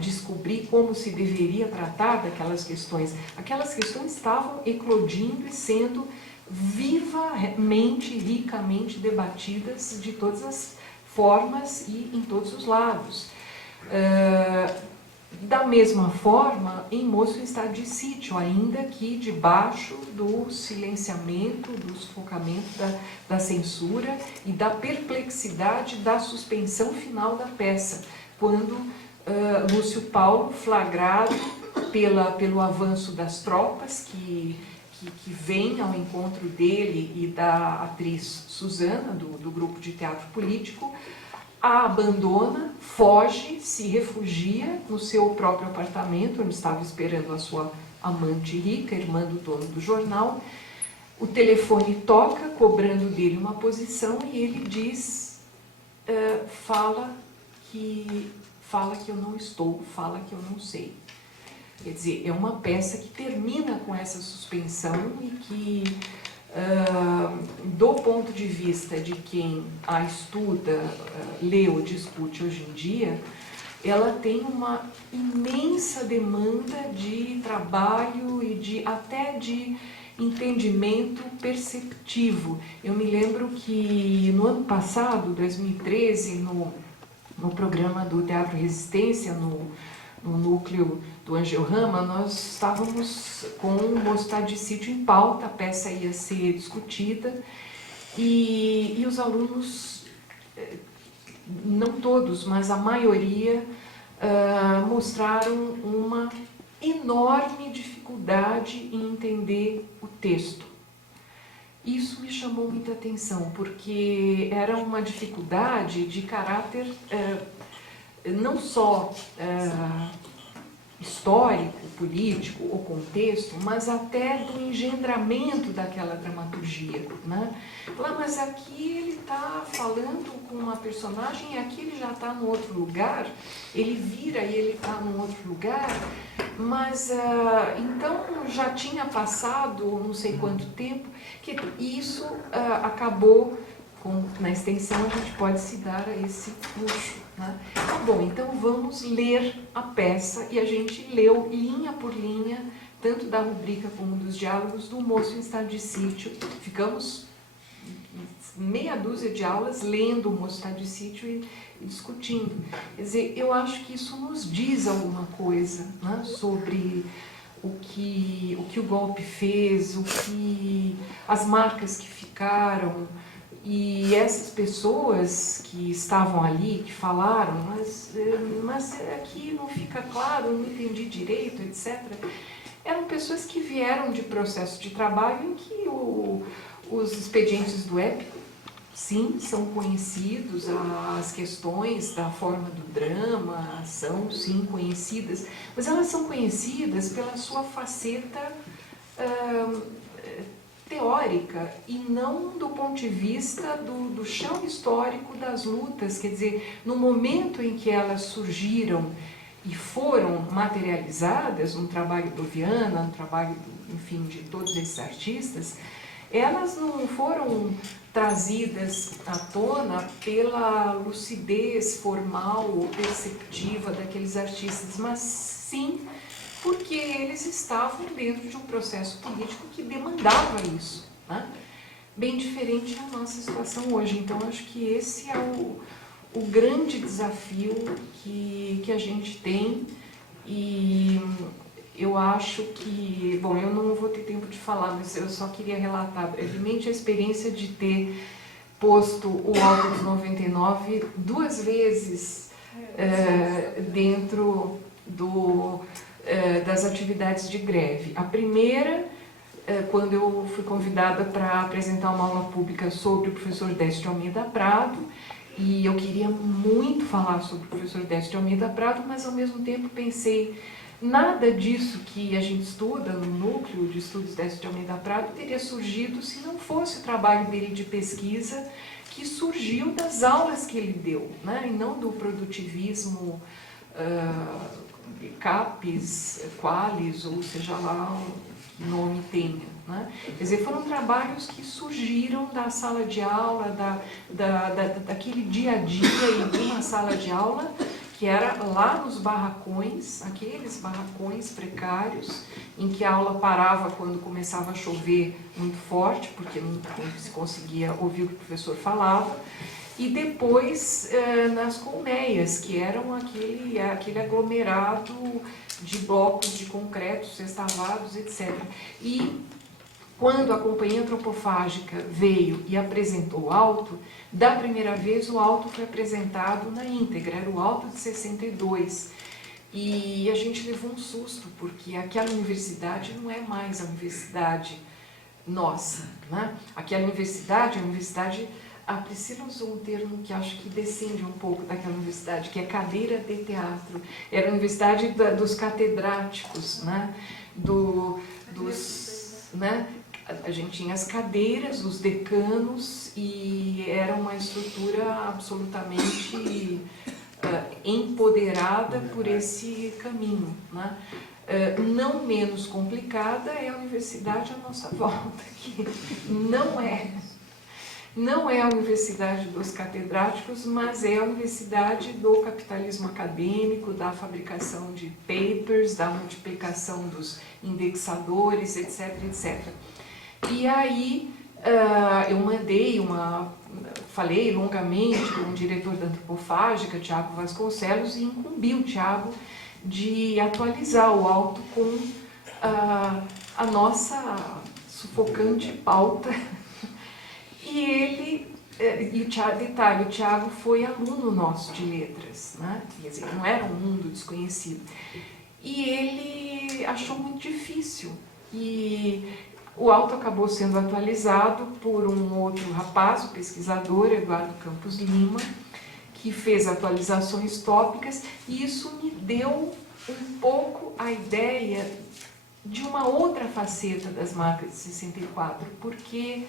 descobrir como se deveria tratar daquelas questões. Aquelas questões estavam eclodindo e sendo vivamente, ricamente debatidas de todas as formas e em todos os lados. Da mesma forma, em Moço em Estado de Sítio, ainda que debaixo do silenciamento, do sufocamento da censura e da perplexidade da suspensão final da peça, quando Lúcio Paulo, flagrado pelo avanço das tropas que vem ao encontro dele e da atriz Suzana, do grupo de teatro político, a abandona, foge, se refugia no seu próprio apartamento, onde estava esperando a sua amante rica, irmã do dono do jornal. O telefone toca, cobrando dele uma posição, e ele diz, fala que eu não estou, fala que eu não sei. Quer dizer, é uma peça que termina com essa suspensão e que, do ponto de vista de quem a estuda, lê ou discute hoje em dia, ela tem uma imensa demanda de trabalho e até de entendimento perceptivo. Eu me lembro que no ano passado, 2013, no programa do Teatro Resistência, no núcleo do Angelrama, nós estávamos com o Mocidade de Sítio em pauta, a peça ia ser discutida, e os alunos, não todos, mas a maioria, mostraram uma enorme dificuldade em entender o texto. Isso me chamou muita atenção, porque era uma dificuldade de caráter não só histórico, político, ou contexto, mas até do engendramento daquela dramaturgia, né? Lá, mas aqui ele está falando com uma personagem e aqui ele já está num outro lugar, ele vira e ele está num outro lugar, mas então já tinha passado não sei quanto tempo, que isso acabou, na extensão a gente pode se dar a esse luxo, né? Tá bom, então vamos ler a peça, e a gente leu linha por linha, tanto da rubrica como dos diálogos do Moço em Estado de Sítio. Ficamos meia dúzia de aulas lendo o Moço em Estado de Sítio e discutindo. Quer dizer, eu acho que isso nos diz alguma coisa, né, sobre o que o golpe fez, as marcas que ficaram. E essas pessoas que estavam ali, que falaram, mas aqui não fica claro, não entendi direito, etc. Eram pessoas que vieram de processo de trabalho em que os expedientes do épico, sim, são conhecidos, as questões da forma do drama são, sim, conhecidas, mas elas são conhecidas pela sua faceta teórica e não do ponto de vista do chão histórico das lutas. Quer dizer, no momento em que elas surgiram e foram materializadas no trabalho do Viana, no trabalho, enfim, de todos esses artistas, elas não foram trazidas à tona pela lucidez formal ou perceptiva daqueles artistas, mas sim porque eles estavam dentro de um processo político que demandava isso, né? Bem diferente da nossa situação hoje. Então, acho que esse é o grande desafio que a gente tem, e eu acho que, bom, eu não vou ter tempo de falar, mas eu só queria relatar brevemente a experiência de ter posto o Alto dos 99 duas vezes dentro das atividades de greve. A primeira, quando eu fui convidada para apresentar uma aula pública sobre o professor Décio de Almeida Prado, e eu queria muito falar sobre o professor Décio de Almeida Prado, mas ao mesmo tempo pensei, nada disso que a gente estuda no núcleo de estudos Décio de Almeida Prado teria surgido se não fosse o trabalho dele de pesquisa, que surgiu das aulas que ele deu, né? E não do produtivismo CAPES, Qualis, ou seja lá o nome tenha, né? Quer dizer, foram trabalhos que surgiram da sala de aula, daquele dia a dia e de uma sala de aula que era lá nos barracões, aqueles barracões precários, em que a aula parava quando começava a chover muito forte, porque não se conseguia ouvir o que o professor falava, e depois nas colmeias, que eram aquele aglomerado de blocos de concreto, sextavados, etc. E quando a Companhia Antropofágica veio e apresentou o Alto, da primeira vez o Alto foi apresentado na íntegra, era o Alto de 62. E a gente levou um susto, porque aquela universidade não é mais a universidade nossa, né? Aquela universidade é a universidade... A Priscila usou um termo que acho que descende um pouco daquela universidade, que é cadeira de teatro. Era a universidade dos catedráticos, né? Né? A gente tinha as cadeiras, os decanos, e era uma estrutura absolutamente empoderada por esse caminho, né? Não menos complicada é a universidade à nossa volta, que não é a universidade dos catedráticos, mas é a universidade do capitalismo acadêmico, da fabricação de papers, da multiplicação dos indexadores, etc, etc. E aí eu falei longamente com o diretor da Antropofágica, Tiago Vasconcelos, e incumbi o Tiago de atualizar o Alto com a nossa sufocante pauta. E ele, e detalhe, o Tiago foi aluno nosso de letras, né? Quer dizer, não era um mundo desconhecido. E ele achou muito difícil. E o Alto acabou sendo atualizado por um outro rapaz, o pesquisador Eduardo Campos Lima, que fez atualizações tópicas, e isso me deu um pouco a ideia de uma outra faceta das marcas de 64, porque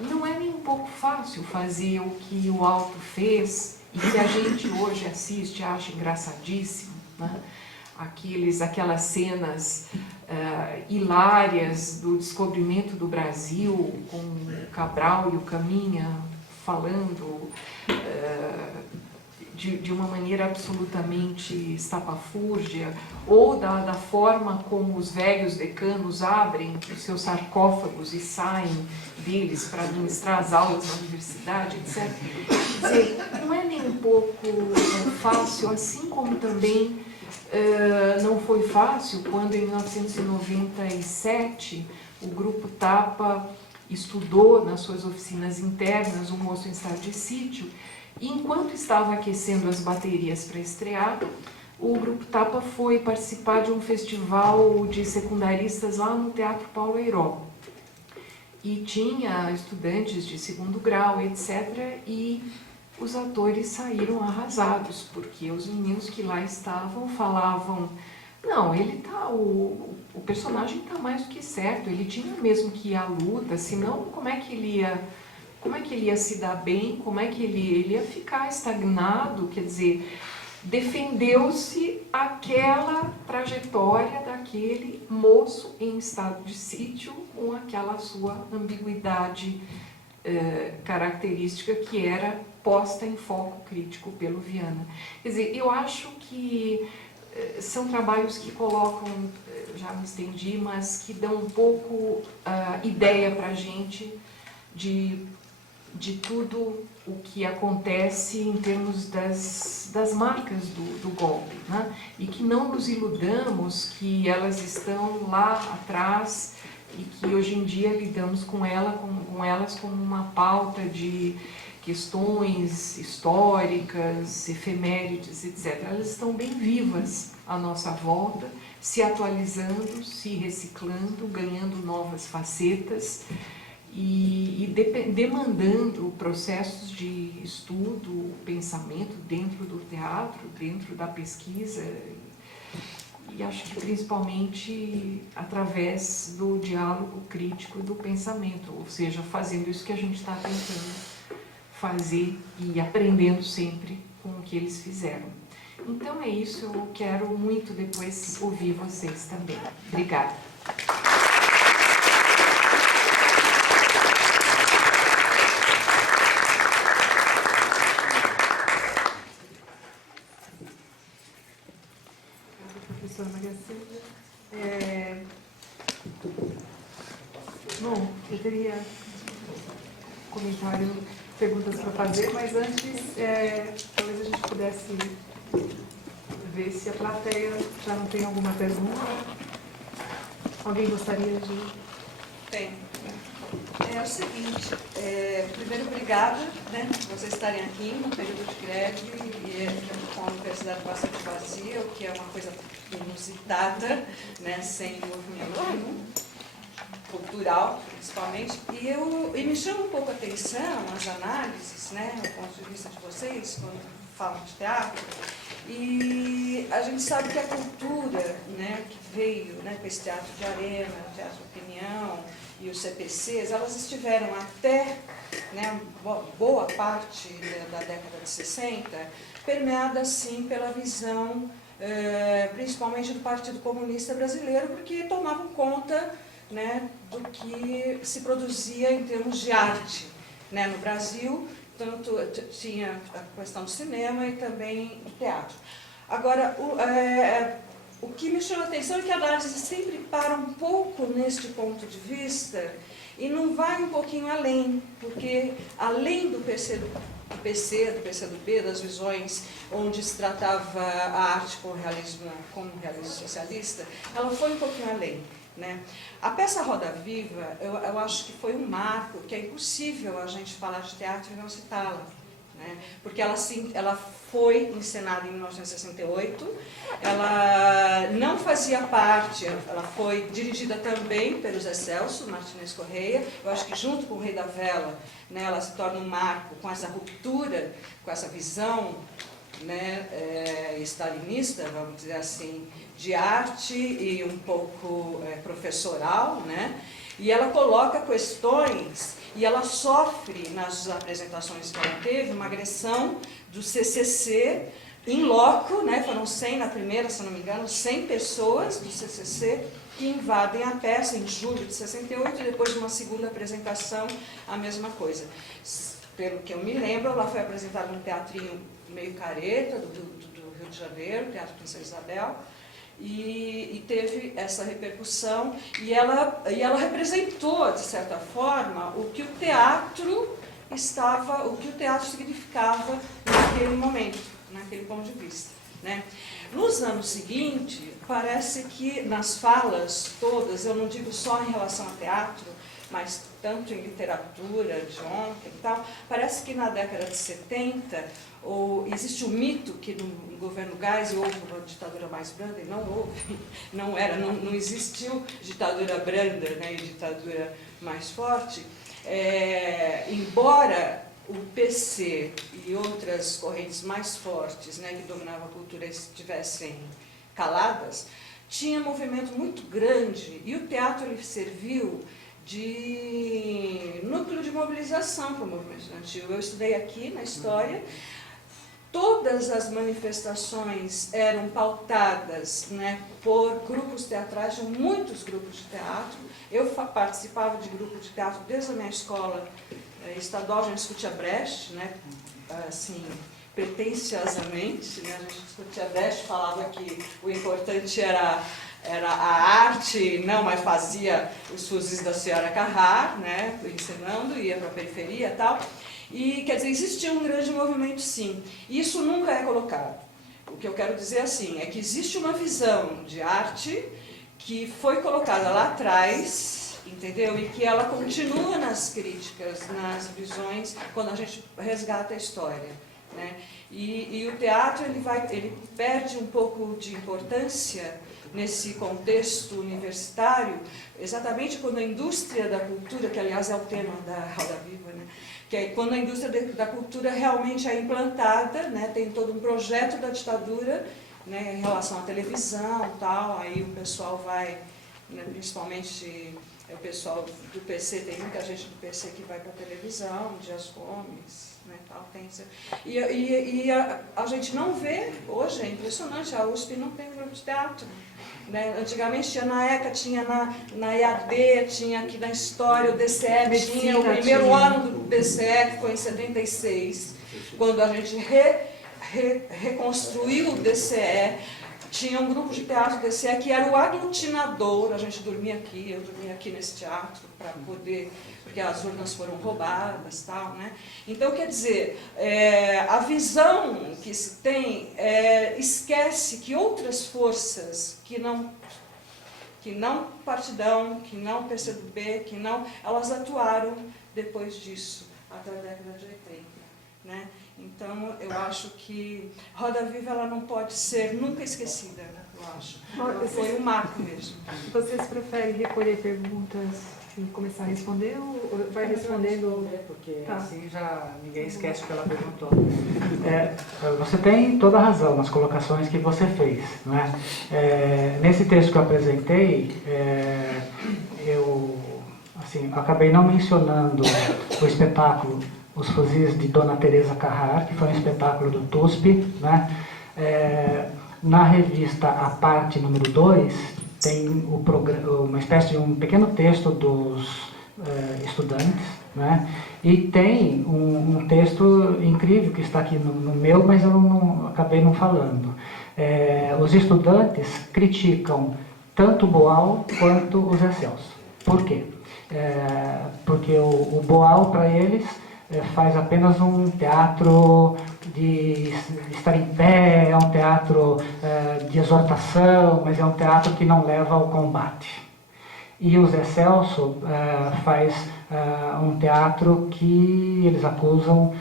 não é nem um pouco fácil fazer o que o Alto fez e que a gente hoje assiste e acha engraçadíssimo, né? Aquelas cenas hilárias do descobrimento do Brasil, com o Cabral e o Caminha falando de uma maneira absolutamente estapafúrdia, ou da forma como os velhos decanos abrem os seus sarcófagos e saem deles para administrar as aulas na universidade, etc. Quer dizer, não é nem um pouco fácil, assim como também não foi fácil quando, em 1997, o Grupo Tapa estudou nas suas oficinas internas O Moço em Estado de Sítio, e enquanto estava aquecendo as baterias para estrear, o Grupo Tapa foi participar de um festival de secundaristas lá no Teatro Paulo Airó. E tinha estudantes de segundo grau, etc., e os atores saíram arrasados, porque os meninos que lá estavam falavam: não, o personagem está mais do que certo, ele tinha mesmo que ir à luta, senão como é que ele ia se dar bem, como é que ele ia ficar estagnado? Quer dizer, defendeu-se aquela trajetória daquele moço em estado de sítio, com aquela sua ambiguidade característica que era posta em foco crítico pelo Viana. Quer dizer, eu acho que são trabalhos que colocam, já me estendi, mas que dão um pouco ideia para a gente de tudo o que acontece em termos das marcas do golpe, né? E que não nos iludamos que elas estão lá atrás e que hoje em dia lidamos com elas como uma pauta de questões históricas, efemérides, etc. Elas estão bem vivas à nossa volta, se atualizando, se reciclando, ganhando novas facetas e demandando processos de estudo, pensamento dentro do teatro, dentro da pesquisa, e acho que principalmente através do diálogo crítico e do pensamento, ou seja, fazendo isso que a gente está tentando fazer e aprendendo sempre com o que eles fizeram. Então é isso, eu quero muito depois ouvir vocês também. Obrigada. Professora Maria Silvia. Bom, eu teria comentário, perguntas para fazer, mas antes, talvez a gente pudesse ver se a plateia já não tem alguma pergunta. Alguém gostaria de... Tem. É o seguinte, primeiro, obrigada, né, por vocês estarem aqui no período de greve e com a universidade bastante vazia, o que é uma coisa inusitada, né, sem movimento nenhum, cultural principalmente, e me chama um pouco a atenção as análises, né, do ponto de vista de vocês, quando falam de teatro, e a gente sabe que a cultura, né, que veio, né, com esse teatro de arena, o teatro de opinião e os CPCs, elas estiveram até, né, boa parte da década de 60 permeadas sim pela visão principalmente do Partido Comunista Brasileiro, porque tomavam conta, né, do que se produzia em termos de arte, né, no Brasil. Tanto tinha a questão do cinema e também do teatro. Agora, o que me chamou a atenção é que a análise sempre para um pouco neste ponto de vista e não vai um pouquinho além, porque além do PCdoB, das visões onde se tratava a arte como realismo socialista, ela foi um pouquinho além. Né? A peça Roda Viva, eu acho que foi um marco, que é impossível a gente falar de teatro e não citá-la. Né? Porque ela foi encenada em 1968, ela não fazia parte, ela foi dirigida também pelo Zé Celso Martínez Correia. Eu acho que junto com o Rei da Vela, né, ela se torna um marco com essa ruptura, com essa visão, né, stalinista, vamos dizer assim, de arte e um pouco professoral, né? E ela coloca questões e ela sofre, nas apresentações que ela teve, uma agressão do CCC em loco, né? Foram 100 na primeira, se não me engano, 100 pessoas do CCC que invadem a peça em julho de 68 e depois de uma segunda apresentação, a mesma coisa. Pelo que eu me lembro, ela foi apresentada num teatrinho meio careta do Rio de Janeiro, Teatro Princesa Isabel, e teve essa repercussão, e ela representou, de certa forma, o que o teatro significava naquele momento, naquele ponto de vista. Né? Nos anos seguintes, parece que nas falas todas, eu não digo só em relação ao teatro, mas tanto em literatura, de ontem e tal, parece que na década de 70, existe um mito que no governo Geisel houve uma ditadura mais branda, e não houve, não existiu ditadura branda, né, e ditadura mais forte, embora o PC e outras correntes mais fortes, né, que dominavam a cultura estivessem caladas, tinha um movimento muito grande, e o teatro ele serviu de núcleo de mobilização para o movimento estudantil. Eu estudei aqui na História, todas as manifestações eram pautadas, né, por grupos teatrais, tinham muitos grupos de teatro. Eu participava de grupos de teatro desde a minha escola estadual, a gente discutia Brecht, né, assim, pretensiosamente, né, a gente discutia Brecht, falava que o importante era a arte, mas fazia os fuzis da senhora Carrard, né, ensinando, ia para a periferia e tal. E, quer dizer, existia um grande movimento, sim. Isso nunca é colocado. O que eu quero dizer, assim, é que existe uma visão de arte que foi colocada lá atrás, entendeu? E que ela continua nas críticas, nas visões, quando a gente resgata a história. Né? E o teatro ele perde um pouco de importância nesse contexto universitário, exatamente quando a indústria da cultura, que aliás é o tema da Roda Viva, né? Que é quando a indústria da cultura realmente é implantada, né? Tem todo um projeto da ditadura, né, em relação à televisão e tal, aí o pessoal vai, né, principalmente o pessoal do PC, tem muita gente do PC que vai para a televisão, Dias Gomes, né, tal, tem, e a gente não vê, hoje é impressionante, a USP não tem grupo de teatro. Né? Antigamente tinha na ECA, tinha na EAD, tinha aqui na História, o DCE, medicina, tinha o primeiro ano do DCE, que foi em 76, quando a gente reconstruiu o DCE, tinha um grupo de teatro do DCE que era o aglutinador, a gente dormia aqui, eu dormia aqui nesse teatro, para poder, porque as urnas foram roubadas e tal, né? Então, quer dizer, a visão que se tem esquece que outras forças que não Partidão, que não PCdoB, elas atuaram depois disso, até a década de 80, né? Então, eu acho que Roda Viva ela não pode ser nunca esquecida, eu acho. Foi um marco mesmo. Vocês preferem recolher perguntas e começar a responder ou vai respondendo? Porque tá. Assim já ninguém esquece o que ela perguntou. Você tem toda a razão nas colocações que você fez. Não é? Nesse texto que eu apresentei, eu acabei não mencionando o espetáculo Os Fuzis de Dona Teresa Carrard, que foi um espetáculo do TUSP. Né? Na revista A Parte número 2, tem uma espécie de um pequeno texto dos estudantes, né? E tem um texto incrível que está aqui no meu, mas eu acabei não falando. Os estudantes criticam tanto o Boal quanto o Zé Celso. Por quê? Porque o Boal, para eles, faz apenas um teatro de estar em pé, é um teatro de exortação, mas é um teatro que não leva ao combate. E o Zé Celso faz um teatro que eles acusam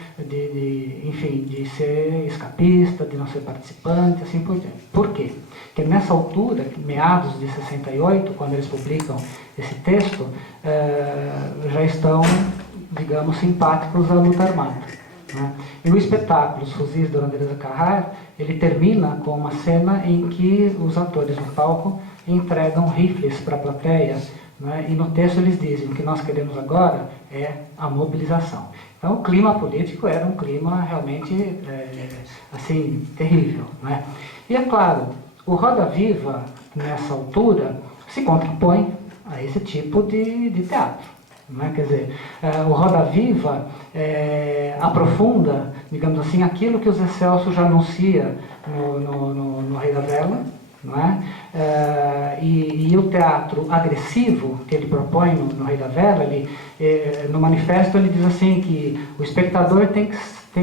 enfim, de ser escapista, de não ser participante, assim por diante. Por quê? Porque nessa altura, meados de 68, quando eles publicam esse texto, já estão, digamos, simpáticos à luta armada, né? E o espetáculo Os Fuzis da Bandeira Carrara, ele termina com uma cena em que os atores no palco entregam rifles para a plateia, né? E no texto eles dizem: o que nós queremos agora é a mobilização. Então o clima político era um clima realmente assim, terrível, né? E é claro, o Roda Viva, nessa altura, se contrapõe a esse tipo de teatro. Né? Quer dizer, o Roda Viva aprofunda, digamos assim, aquilo que o Zé Celso já anuncia no Rei da Vela, não é? E o teatro agressivo que ele propõe no Rei da Vela, no manifesto ele diz assim que o espectador tem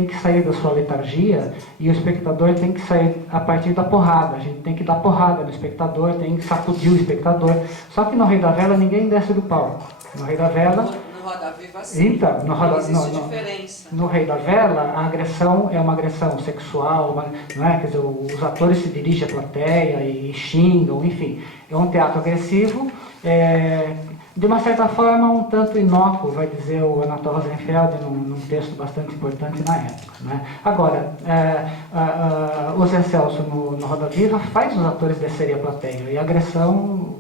que sair da sua letargia e o espectador tem que sair a partir da porrada. A gente tem que dar porrada no espectador, tem que sacudir o espectador. Só que no Rei da Vela ninguém desce do palco. No Rei da Vela... No Roda Viva, sim. Então, Diferença. No Rei da Vela, a agressão é uma agressão sexual, não é? Quer dizer, os atores se dirigem à plateia e xingam, enfim. É um teatro agressivo, de uma certa forma um tanto inócuo, vai dizer o Anatol Rosenfeld num texto bastante importante na época, né? Agora, o Zé Celso no Roda Viva faz os atores descerem a plateia, e a agressão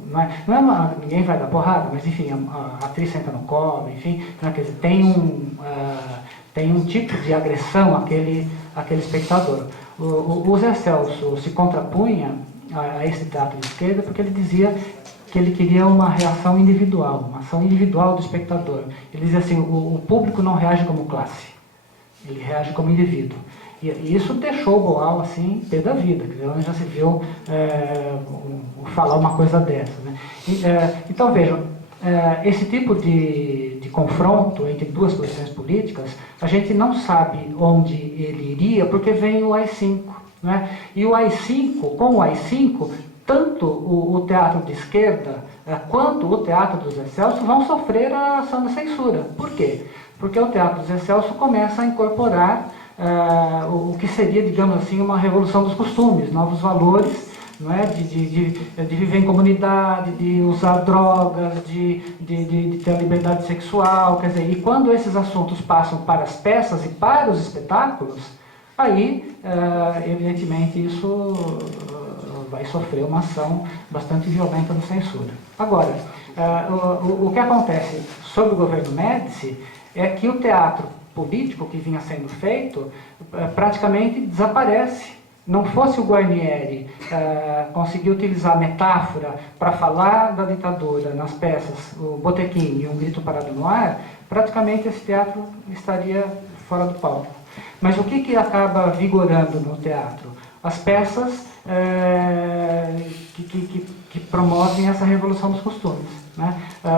ninguém vai dar porrada, mas enfim, a atriz senta no colo, enfim, né? Quer dizer, tem um tipo de agressão àquele espectador. O Zé Celso se contrapunha a esse teatro de esquerda porque ele dizia que ele queria uma reação individual, uma ação individual do espectador. Ele dizia assim: o público não reage como classe, ele reage como indivíduo. E isso deixou o Boal assim, pé da vida, que ele já se viu falar uma coisa dessa, né? Então vejam, esse tipo de confronto entre duas posições políticas, a gente não sabe onde ele iria, porque vem o AI-5, né? E o AI-5, com o AI-5, tanto o teatro de esquerda quanto o teatro do Zé Celso vão sofrer a ação da censura. Por quê? Porque o teatro do Zé Celso começa a incorporar o que seria, digamos assim, uma revolução dos costumes, novos valores, não é? de viver em comunidade, de usar drogas, de ter a liberdade sexual, quer dizer, e quando esses assuntos passam para as peças e para os espetáculos, aí, evidentemente, isso vai sofrer uma ação bastante violenta de censura. Agora, o que acontece sob o governo Médici é que o teatro político que vinha sendo feito praticamente desaparece. Não fosse o Guarnieri conseguir utilizar a metáfora para falar da ditadura nas peças O Botequim e Um Grito Parado no Ar, praticamente esse teatro estaria fora do palco. Mas o que acaba vigorando no teatro? As peças que promovem essa revolução dos costumes, né?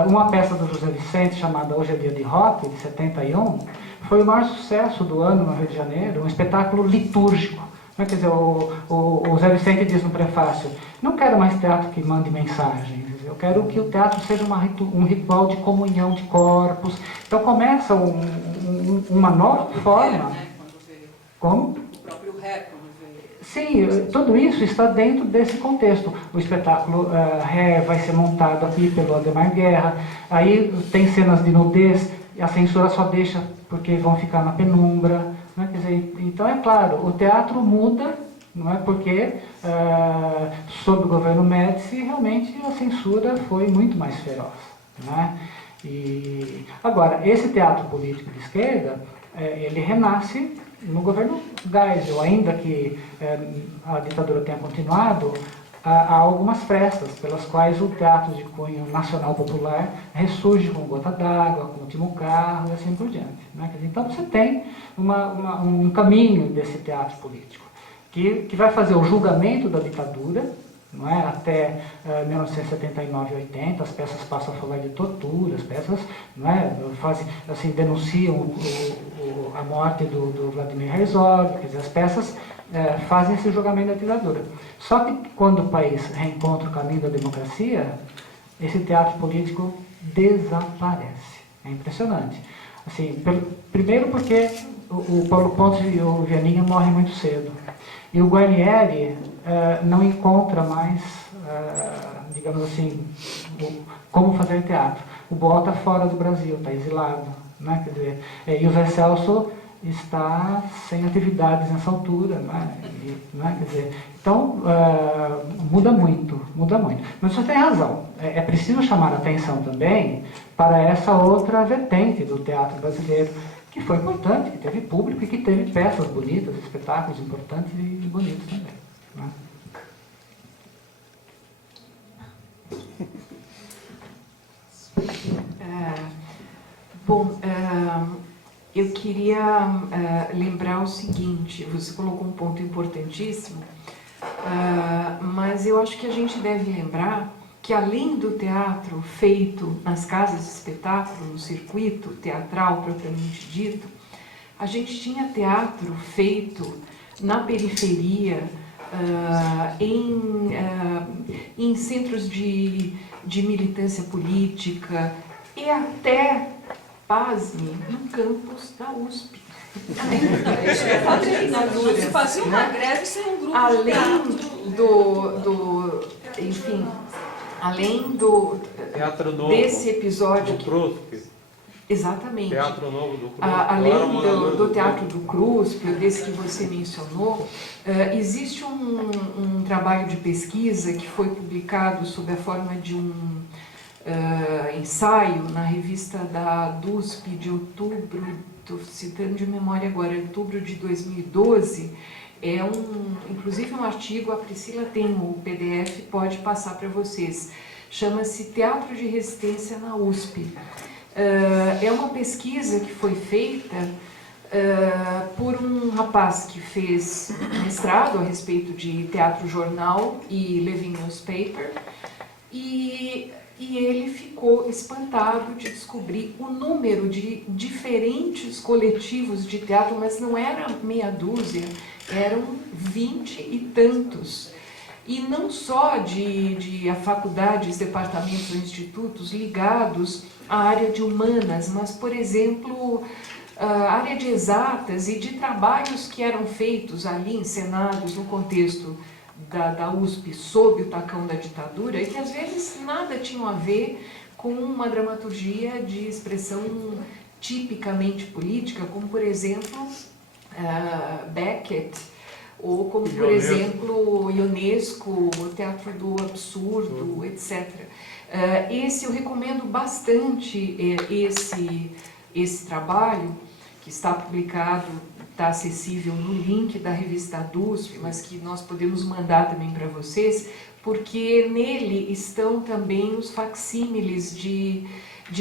Uma peça do José Vicente chamada Hoje é Dia de Rock, de 71, foi o maior sucesso do ano no Rio de Janeiro, um espetáculo litúrgico, né? Quer dizer, o Zé Vicente diz no prefácio: não quero mais teatro que mande mensagens, eu quero que o teatro seja um ritual de comunhão de corpos. Então começa uma nova forma. Como? O próprio rap. Sim, tudo isso está dentro desse contexto. O espetáculo vai ser montado aqui pelo Ademar Guerra, aí tem cenas de nudez, a censura só deixa porque vão ficar na penumbra, né? Quer dizer, então é claro, o teatro muda, não é? Porque sob o governo Médici realmente a censura foi muito mais feroz, né? E agora, esse teatro político de esquerda, ele renasce no governo Geisel, ainda que a ditadura tenha continuado, há algumas frestas pelas quais o teatro de cunho nacional popular ressurge com Gota d'Água, com O Último Carro e assim por diante, né? Então você tem um caminho desse teatro político. que vai fazer o julgamento da ditadura, não é? Até 1979 e 80, as peças passam a falar de tortura, as peças, não é? Fazem, assim, denunciam a morte do Vladimir Herzog, quer dizer, as peças fazem esse julgamento da ditadura. Só que quando o país reencontra o caminho da democracia, esse teatro político desaparece. É impressionante. Assim, primeiro porque o Paulo Pontes e o Vianinha morrem muito cedo. E o Guarnieri não encontra mais, digamos assim, como fazer teatro. O Boal está fora do Brasil, está exilado. Né? Quer dizer, e o Zé Celso está sem atividades nessa altura. Né? Quer dizer, então, muda muito. Mas você tem razão. É preciso chamar a atenção também para essa outra vertente do teatro brasileiro, que foi importante, que teve público e que teve peças bonitas, espetáculos importantes e bonitos também. Né? Eu queria lembrar o seguinte, você colocou um ponto importantíssimo, mas eu acho que a gente deve lembrar que além do teatro feito nas casas de espetáculo, no circuito teatral propriamente dito, a gente tinha teatro feito na periferia, em centros de militância política e até, pasme, no campus da USP. Se fazia uma greve sem um grupo Além de enfim, além do Teatro Novo desse episódio do CRUSP. Exatamente. Teatro Novo do CRUSP. Além do Teatro do CRUSP, desse que você mencionou, existe um trabalho de pesquisa que foi publicado sob a forma de um ensaio na revista da DUSP de outubro, estou citando de memória agora, outubro de 2012, inclusive um artigo, a Priscila tem o PDF, pode passar para vocês, chama-se Teatro de Resistência na USP. É uma pesquisa que foi feita por um rapaz que fez mestrado a respeito de teatro jornal e living newspaper, e ele ficou espantado de descobrir o número de diferentes coletivos de teatro, mas não era meia dúzia, eram 20 e tantos. E não só de faculdades, departamentos ou institutos ligados à área de humanas, mas, por exemplo, a área de exatas e de trabalhos que eram feitos ali, encenados no contexto da USP, sob o tacão da ditadura, e que às vezes nada tinham a ver com uma dramaturgia de expressão tipicamente política, como, por exemplo, Beckett, ou como, por exemplo, Ionesco, o Teatro do Absurdo, etc. Eu recomendo bastante esse trabalho, que está publicado, está acessível no link da revista DUSP, mas que nós podemos mandar também para vocês, porque nele estão também os facsímiles de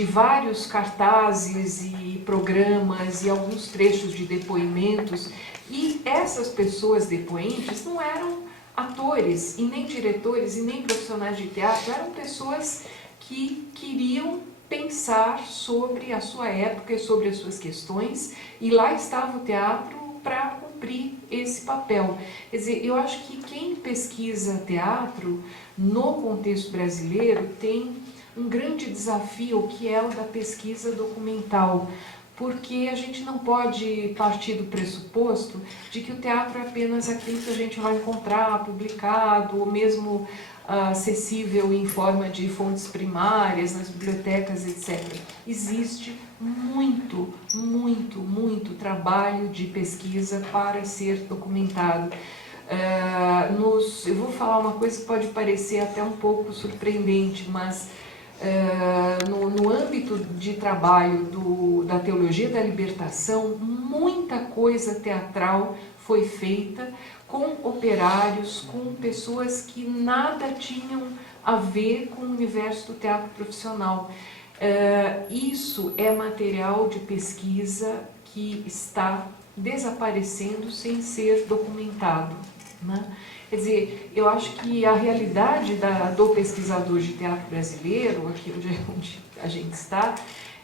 vários cartazes e programas e alguns trechos de depoimentos. E essas pessoas depoentes não eram atores, e nem diretores, e nem profissionais de teatro, eram pessoas que queriam pensar sobre a sua época e sobre as suas questões, e lá estava o teatro para cumprir esse papel. Quer dizer, eu acho que quem pesquisa teatro no contexto brasileiro tem um grande desafio, que é o da pesquisa documental, porque a gente não pode partir do pressuposto de que o teatro é apenas aquilo que a gente vai encontrar publicado, ou mesmo acessível em forma de fontes primárias, nas bibliotecas, etc. Existe muito trabalho de pesquisa para ser documentado. Eu vou falar uma coisa que pode parecer até um pouco surpreendente, mas no âmbito de trabalho da teologia da libertação, muita coisa teatral foi feita com operários, com pessoas que nada tinham a ver com o universo do teatro profissional. Isso é material de pesquisa que está desaparecendo sem ser documentado. né? Quer dizer, eu acho que a realidade do pesquisador de teatro brasileiro, aqui onde a gente está,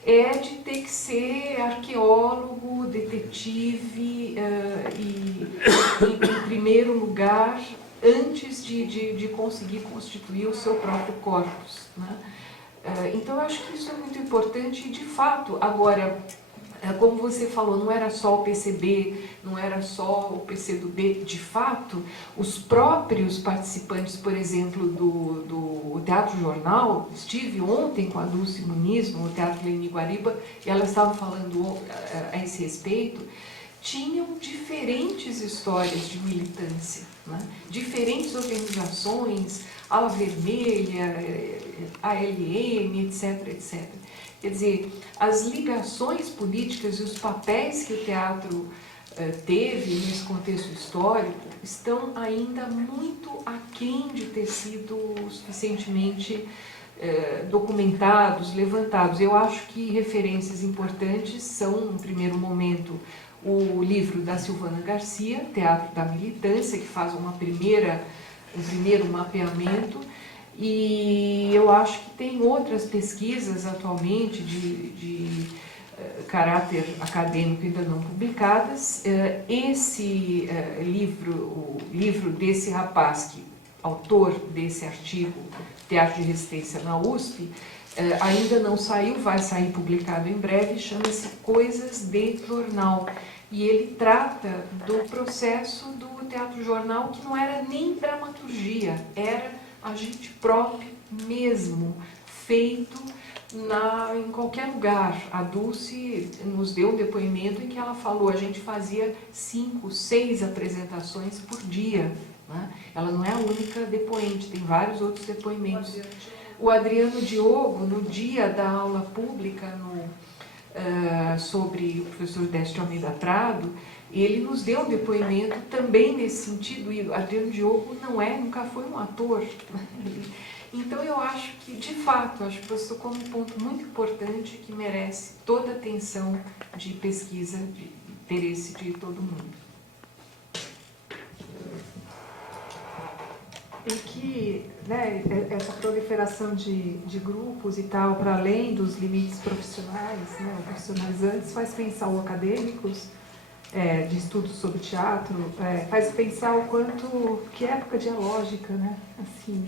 é de ter que ser arqueólogo, detetive em primeiro lugar, antes de conseguir constituir o seu próprio corpus, né? Então, eu acho que isso é muito importante, de fato. Agora, como você falou, não era só o PCB, não era só o PCdoB, de fato, os próprios participantes, por exemplo, do Teatro Jornal, estive ontem com a Dulce Muniz no Teatro Leni Guariba, e elas estavam falando a esse respeito, tinham diferentes histórias de militância, né? Diferentes organizações, Ala Vermelha, ALM, etc, etc. Quer dizer, as ligações políticas e os papéis que o teatro teve nesse contexto histórico estão ainda muito aquém de ter sido suficientemente documentados, levantados. Eu acho que referências importantes são, no primeiro momento, o livro da Silvana Garcia, Teatro da Militância, que faz um primeiro mapeamento, e eu acho que tem outras pesquisas atualmente de caráter acadêmico ainda não publicadas. Esse o livro desse rapaz, autor desse artigo, Teatro de Resistência na USP, ainda não saiu, vai sair publicado em breve, chama-se Coisas de Jornal. E ele trata do processo do teatro jornal, que não era nem dramaturgia, era agente próprio mesmo, feito em qualquer lugar. A Dulce nos deu um depoimento em que ela falou, a gente fazia 5, 6 apresentações por dia, né? Ela não é a única depoente, tem vários outros depoimentos. O Adriano Diogo, no dia da aula pública sobre o professor Décio Almeida Prado, ele nos deu um depoimento também nesse sentido, e o Adriano Diogo nunca foi um ator. Então eu acho que, de fato, acho que você tocou um ponto muito importante que merece toda a atenção de pesquisa, de interesse de todo mundo. E que, né, essa proliferação de grupos e tal, para além dos limites profissionais, né, ou profissionalizantes, faz pensar o acadêmicos de estudos sobre teatro, faz pensar o quanto, que época dialógica, né, assim,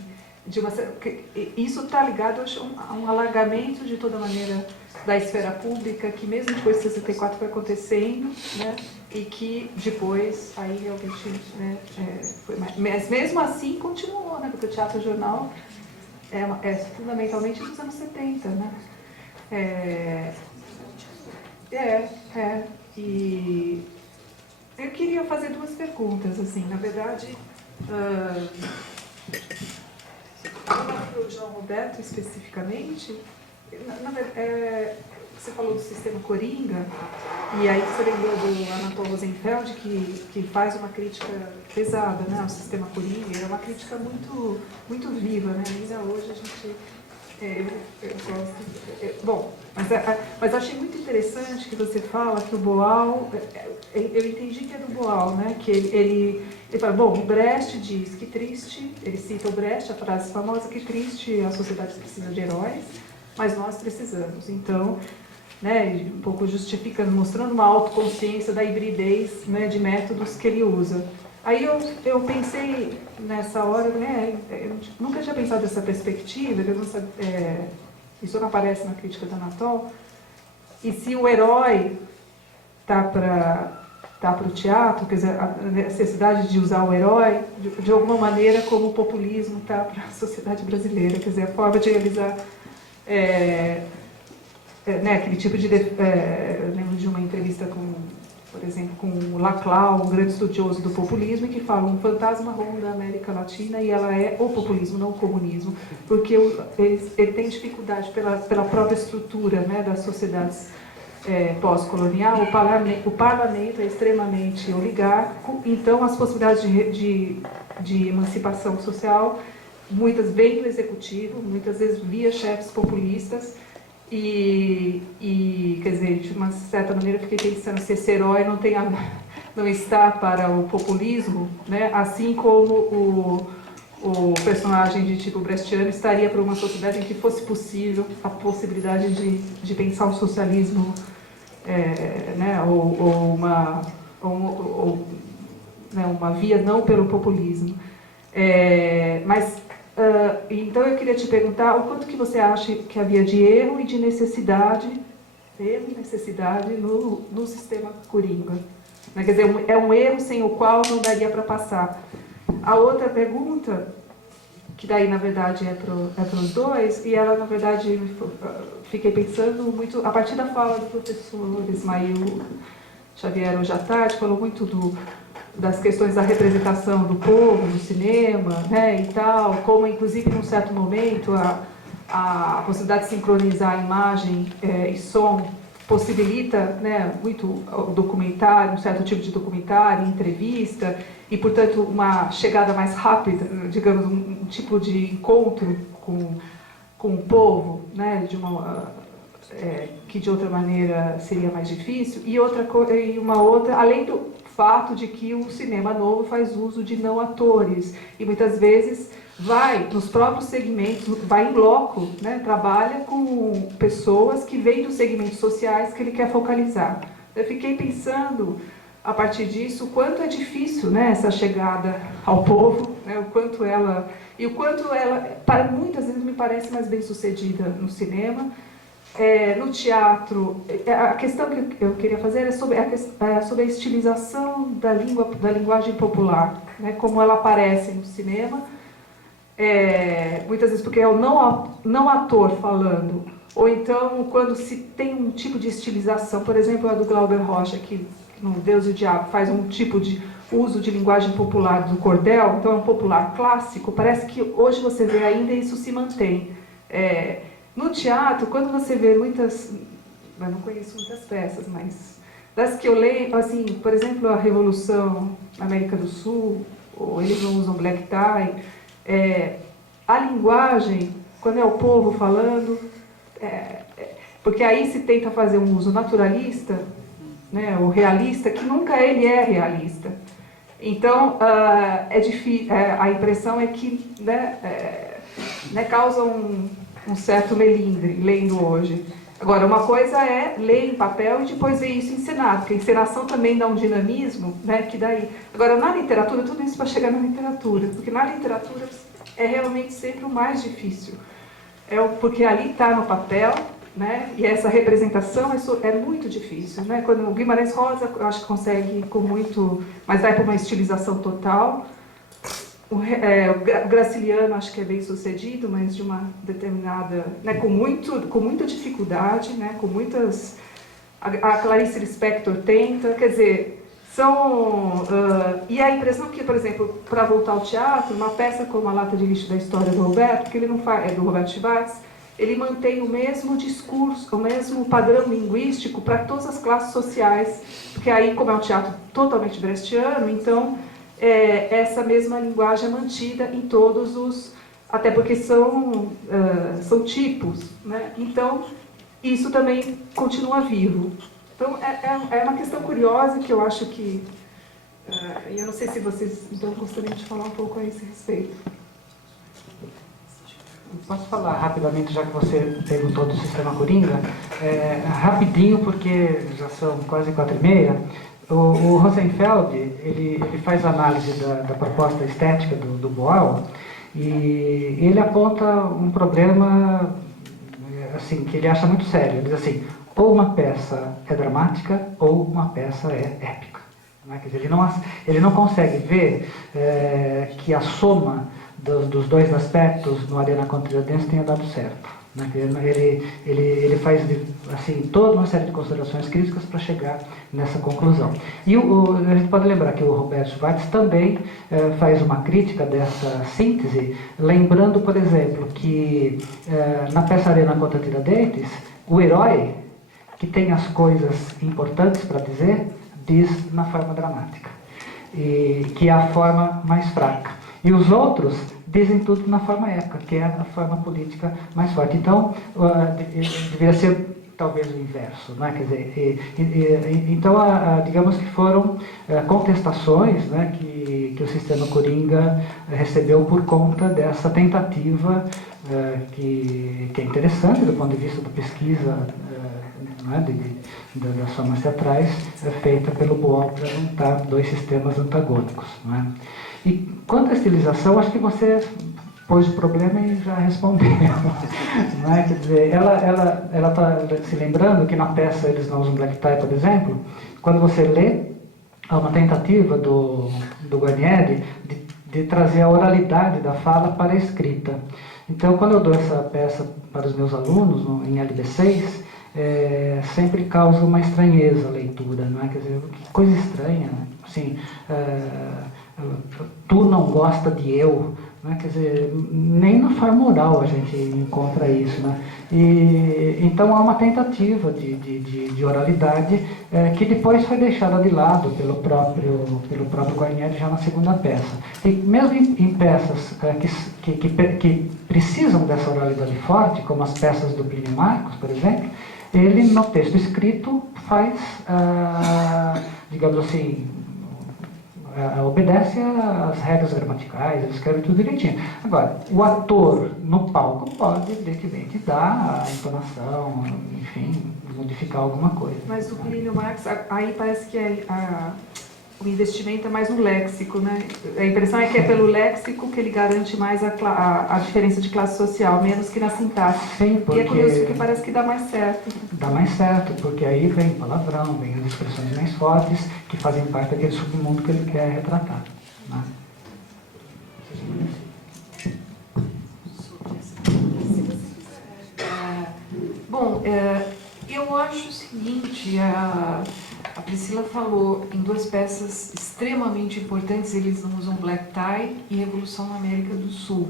isso está ligado a um alargamento de toda maneira da esfera pública, que mesmo depois de 64 foi acontecendo, né, e que depois aí realmente, né, foi mais, mas mesmo assim continuou, né, porque o teatro jornal é fundamentalmente dos anos 70, né, e eu queria fazer 2 perguntas, assim, na verdade, para o João Roberto especificamente, você falou do sistema Coringa, e aí você lembrou do Anatol Rosenfeld, que faz uma crítica pesada, né, ao sistema Coringa, é uma crítica muito, muito viva, né, ainda hoje a gente... eu gosto... bom, mas achei muito interessante que você fala que o Boal... eu entendi que é do Boal, né, que ele fala, bom, o Brecht diz que triste, ele cita o Brecht, a frase famosa, que triste a sociedade precisa de heróis, mas nós precisamos. Então, né, um pouco justificando, mostrando uma autoconsciência da hibridez, né, de métodos que ele usa. Aí eu pensei nessa hora, né, eu nunca tinha pensado dessa perspectiva, que eu não sabia, isso não aparece na crítica da Anatol, e se o herói tá para o teatro, quer dizer, a necessidade de usar o herói, de alguma maneira, como o populismo está para a sociedade brasileira, quer dizer, a forma de realizar né, aquele tipo de... eu lembro de uma entrevista por exemplo, com o Laclau, um grande estudioso do populismo, que fala um fantasma ronda a América Latina e ela é o populismo, não o comunismo, porque ele tem dificuldade pela própria estrutura, né, das sociedades pós-colonial. O parlamento é extremamente oligárquico, então as possibilidades de emancipação social, muitas vêm do executivo, muitas vezes via chefes populistas, e quer dizer, de uma certa maneira eu fiquei pensando se esse herói não não está para o populismo, né? Assim como o personagem de tipo brechtiano estaria para uma sociedade em que fosse possível a possibilidade de pensar um socialismo, né? Ou né? Uma via não pelo populismo. Então eu queria te perguntar o quanto que você acha que havia de erro e de necessidade no sistema Coringa. Quer dizer, é um erro sem o qual não daria para passar. A outra pergunta, que daí na verdade é para os dois, e ela na verdade fiquei pensando muito, a partir da fala do professor Ismael Xavier hoje à tarde, falou muito das questões da representação do povo no cinema, né, e tal, como inclusive num certo momento a possibilidade de sincronizar a imagem e som possibilita, né, muito o documentário, um certo tipo de documentário, entrevista, e portanto uma chegada mais rápida, digamos, um tipo de encontro com o povo, né, que de outra maneira seria mais difícil, e uma outra, além do fato de que o cinema novo faz uso de não atores, e muitas vezes vai nos próprios segmentos, vai em loco, né, trabalha com pessoas que vêm dos segmentos sociais que ele quer focalizar. Eu fiquei pensando, a partir disso, o quanto é difícil, né, essa chegada ao povo, né, o quanto ela, para muitas vezes, me parece mais bem sucedida no cinema. No teatro, a questão que eu queria fazer é sobre a estilização da linguagem popular, né, como ela aparece no cinema, muitas vezes porque é o não ator falando, ou então quando se tem um tipo de estilização, por exemplo, a do Glauber Rocha, que no Deus e o Diabo faz um tipo de uso de linguagem popular do cordel, então é um popular clássico, parece que hoje você vê ainda isso se mantém. No teatro, quando você vê muitas, eu não conheço muitas peças, mas das que eu leio, assim, por exemplo, a Revolução na América do Sul, ou eles não usam black tie, a linguagem, quando é o povo falando, porque aí se tenta fazer um uso naturalista, né, ou realista, que nunca ele é realista. Então, é difícil, a impressão é que causa um certo melindre, lendo hoje. Agora, uma coisa é ler em papel e depois ver isso encenado, porque a encenação também dá um dinamismo, né, que daí... Agora, na literatura, tudo isso vai chegar na literatura, porque na literatura é realmente sempre o mais difícil. Porque ali está no papel, né, e essa representação é muito difícil, né? Quando o Guimarães Rosa, eu acho que consegue com muito... Mas vai para uma estilização total. O Graciliano acho que é bem sucedido, mas de uma determinada, né, com muita dificuldade, né, com muitas... A Clarice Lispector tenta, quer dizer, e a impressão que, por exemplo, para voltar ao teatro, uma peça como A Lata de Lixo da História do Roberto, que ele não faz, do Roberto Schwartz, ele mantém o mesmo discurso, o mesmo padrão linguístico para todas as classes sociais, porque aí, como é um teatro totalmente brechtiano, então essa mesma linguagem é mantida em todos os... Até porque são tipos, né? Então, isso também continua vivo. Então, é uma questão curiosa que eu acho que... eu não sei se vocês então, gostariam de falar um pouco a esse respeito. Posso falar rapidamente, já que você perguntou do sistema Coringa? Rapidinho, porque já são quase 4h30. O Rosenfeld, ele faz análise da proposta estética do Boal e ele aponta um problema assim, que ele acha muito sério. Ele diz assim, ou uma peça é dramática ou uma peça é épica. Né? Quer dizer, ele não consegue ver que a soma dos dois aspectos no Arena contra Tiradentes tenha dado certo. Né? Ele faz assim, toda uma série de considerações críticas para chegar nessa conclusão. E a gente pode lembrar que o Roberto Schwartz também faz uma crítica dessa síntese, lembrando, por exemplo, que na peça Arena contra Tiradentes, o herói, que tem as coisas importantes para dizer, diz na forma dramática, que é a forma mais fraca. E os outros dizem tudo na forma épica, que é a forma política mais forte. Então, deveria ser talvez o inverso, né? Quer dizer, então, digamos que foram contestações, né, que o sistema Coringa recebeu por conta dessa tentativa que é interessante do ponto de vista da pesquisa, né, das formas teatrais, feita pelo Boal para juntar dois sistemas antagônicos. Né? E quanto à estilização, acho que você pôs o problema e já respondeu. Não é? Quer dizer, ela está se lembrando que na peça Eles Não Usam Black Tie, por exemplo, quando você lê, há uma tentativa do Guarnieri de trazer a oralidade da fala para a escrita. Então, quando eu dou essa peça para os meus alunos, em LB6, sempre causa uma estranheza a leitura, não é? Quer dizer, que coisa estranha, assim, tu não gosta de eu, né? Quer dizer, nem na forma oral a gente encontra isso, né? E então há uma tentativa de oralidade que depois foi deixada de lado pelo próprio Guarnieri já na segunda peça. E mesmo em peças que precisam dessa oralidade forte, como as peças do Plínio Marcos, por exemplo, ele no texto escrito faz, digamos assim, obedece às regras gramaticais, ele escreve tudo direitinho. Agora, o ator no palco pode, evidentemente, dar a entonação, enfim, modificar alguma coisa. Mas o Plínio Marcos, aí parece que o investimento é mais no léxico, né? A impressão é que é pelo léxico que ele garante mais a diferença de classe social, menos que na sintaxe. Sim, porque... E é curioso porque parece que dá mais certo. Dá mais certo, porque aí vem palavrão, vem as expressões mais fortes, que fazem parte daquele submundo que ele quer retratar. Né? Bom, eu acho o seguinte, a Priscila falou em duas peças extremamente importantes, Eles Não Usam Black Tie e Revolução na América do Sul.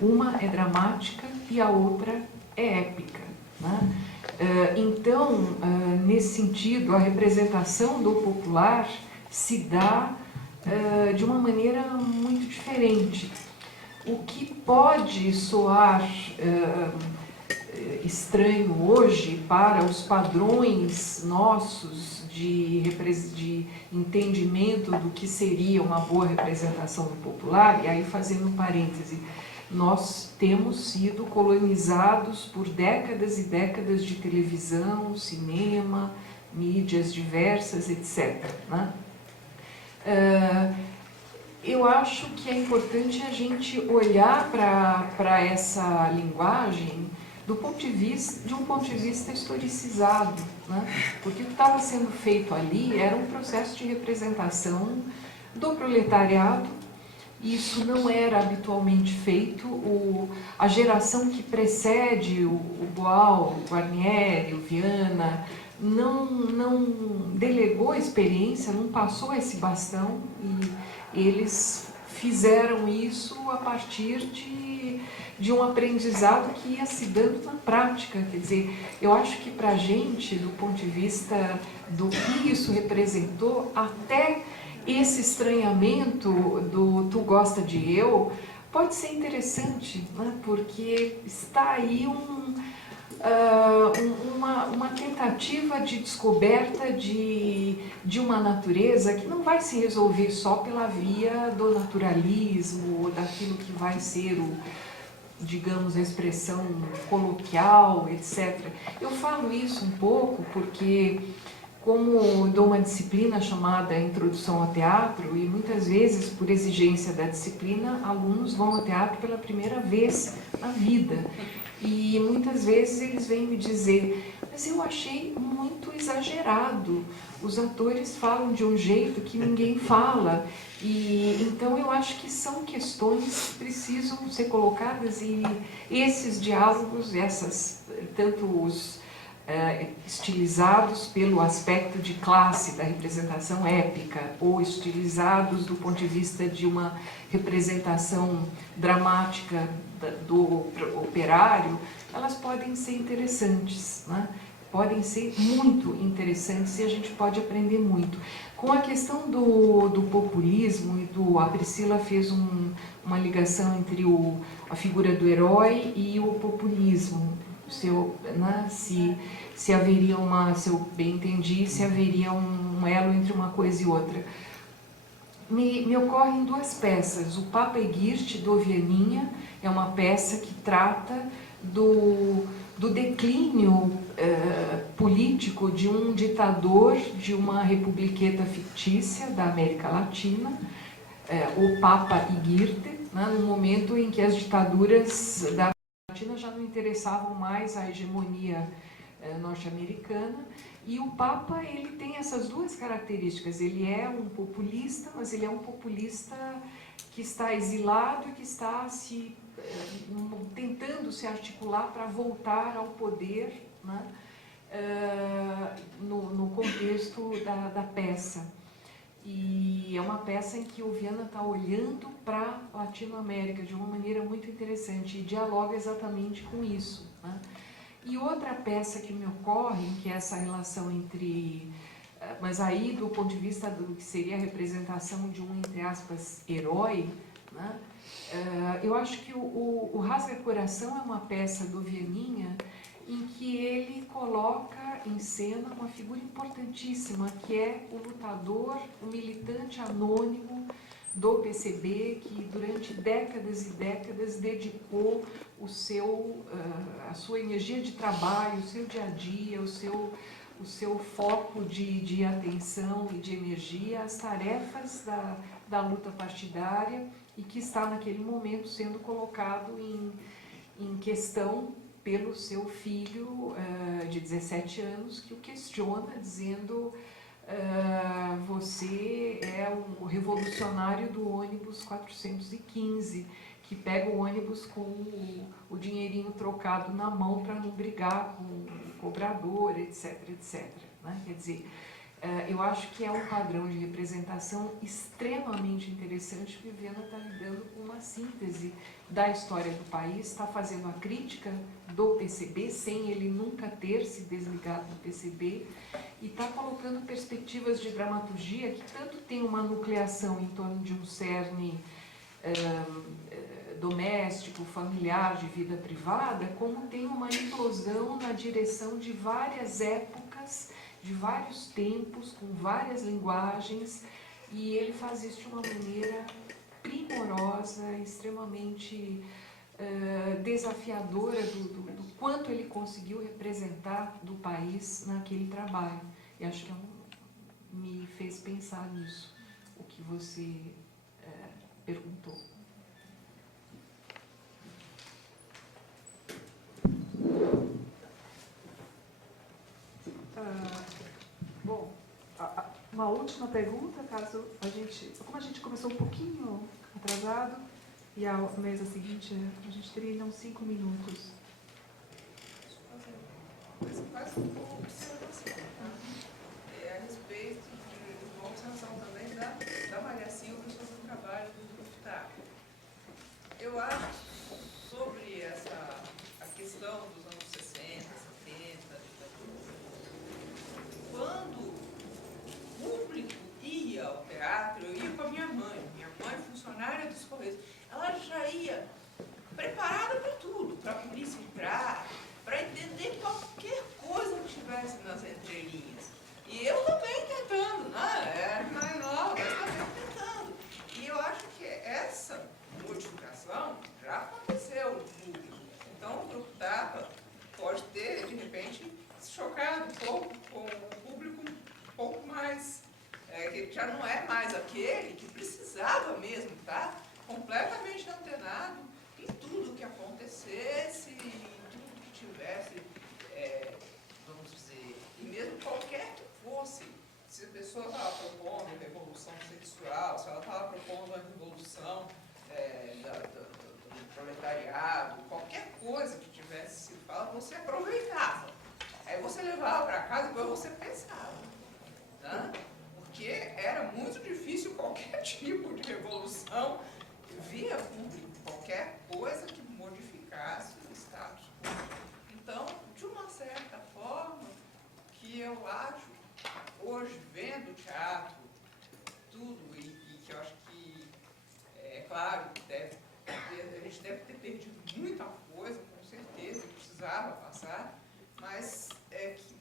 Uma é dramática e a outra é épica. Né? Então, nesse sentido, a representação do popular se dá de uma maneira muito diferente. O que pode soar estranho hoje para os padrões nossos de entendimento do que seria uma boa representação do popular, e aí fazendo um parêntese, nós temos sido colonizados por décadas e décadas de televisão, cinema, mídias diversas, etc. Né? Eu acho que é importante a gente olhar para essa linguagem de um ponto de vista historicizado, né? Porque o que estava sendo feito ali era um processo de representação do proletariado. Isso não era habitualmente feito. A geração que precede o Boal, o Guarnieri, o Viana, não delegou a experiência, não passou esse bastão, e eles fizeram isso a partir de um aprendizado que ia se dando na prática. Quer dizer, eu acho que para a gente, do ponto de vista do que isso representou, até esse estranhamento do tu gosta de eu, pode ser interessante, né? Porque está aí uma tentativa de descoberta de uma natureza que não vai se resolver só pela via do naturalismo, ou daquilo que vai ser digamos, a expressão coloquial, etc. Eu falo isso um pouco porque, como dou uma disciplina chamada Introdução ao Teatro, e muitas vezes, por exigência da disciplina, alunos vão ao teatro pela primeira vez na vida. E muitas vezes eles vêm me dizer, mas eu achei muito exagerado, os atores falam de um jeito que ninguém fala. E então eu acho que são questões que precisam ser colocadas, e esses diálogos, tanto os estilizados pelo aspecto de classe da representação épica, ou estilizados do ponto de vista de uma representação dramática do operário, elas podem ser interessantes, né? Podem ser muito interessantes, e a gente pode aprender muito. Com a questão do populismo, a Priscila fez uma ligação entre a figura do herói e o populismo. se haveria se eu bem entendi, se haveria um elo entre uma coisa e outra. Me ocorrem duas peças. O Papa Eguirte, do Vianinha, é uma peça que trata do declínio político de um ditador de uma republiqueta fictícia da América Latina, o Papa Eguirte, né, no momento em que as ditaduras da América Latina já não interessavam mais à hegemonia norte-americana. E o Papa, ele tem essas duas características. Ele é um populista, mas ele é um populista que está exilado e que está tentando se articular para voltar ao poder, né, no contexto da peça. E é uma peça em que o Viana está olhando para a Latinoamérica de uma maneira muito interessante e dialoga exatamente com isso, né? E outra peça que me ocorre, que é essa relação entre... Mas aí, do ponto de vista do que seria a representação de um, entre aspas, herói, né? Eu acho que o Rasga Coração é uma peça do Vianinha em que ele coloca em cena uma figura importantíssima, que é o lutador, o militante anônimo do PCB, que durante décadas e décadas dedicou a sua energia de trabalho, o seu dia a dia, o seu foco de atenção e de energia às tarefas da luta partidária e que está naquele momento sendo colocado em questão pelo seu filho de 17 anos, que o questiona, dizendo: você é o revolucionário do ônibus 415, que pega o ônibus com o dinheirinho trocado na mão para não brigar com o cobrador, etc, etc. Né? Quer dizer, eu acho que é um padrão de representação extremamente interessante, que o Viana está lidando com uma síntese da história do país, está fazendo a crítica do PCB, sem ele nunca ter se desligado do PCB, e está colocando perspectivas de dramaturgia que tanto tem uma nucleação em torno de um cerne doméstico, familiar, de vida privada, como tem uma implosão na direção de várias épocas, de vários tempos, com várias linguagens, e ele faz isso de uma maneira primorosa, extremamente desafiadora do quanto ele conseguiu representar do país naquele trabalho. E acho que me fez pensar nisso, o que você perguntou. Bom, uma última pergunta, caso como a gente começou um pouquinho atrasado, e a mesa seguinte a gente teria ainda uns 5 minutos. Quase uma observação, tá? A respeito de uma observação também da Maria Silva sobre o trabalho do FUTAC. Eu acho sobre a questão dos anos 60, 70, quando o público ia ao teatro, eu ia com a minha mãe funcionária dos Correios, ela já ia preparada para tudo, para a polícia entrar, para entender qualquer coisa que estivesse nas entrelinhas. E eu também tentando, né? Mais nova, mas também tentando. E eu acho que essa modificação já aconteceu no público. Então o Grupo Tapa pode ter, de repente, se chocado um pouco com o público um pouco mais, que já não é mais aquele que precisava mesmo estar completamente antenado em tudo que acontecesse, em tudo que tivesse, vamos dizer, e mesmo qualquer que fosse, se a pessoa estava propondo a revolução sexual, se ela estava propondo a revolução do proletariado, qualquer coisa que tivesse sido falada, você aproveitava. Aí você levava para casa e depois você pensava. Né? Porque era muito difícil qualquer tipo de revolução via público, qualquer coisa que modificasse o status quo. Então, de uma certa forma, que eu acho, hoje, vendo o teatro, tudo, e que eu acho que, é claro, a gente deve ter perdido muita coisa, com certeza, que precisava passar, mas que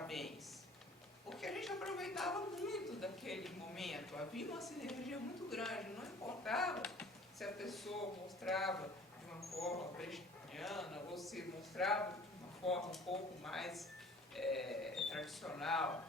parabéns. Porque a gente aproveitava muito daquele momento, havia uma sinergia muito grande, não importava se a pessoa mostrava de uma forma brechtiana ou se mostrava de uma forma um pouco mais tradicional.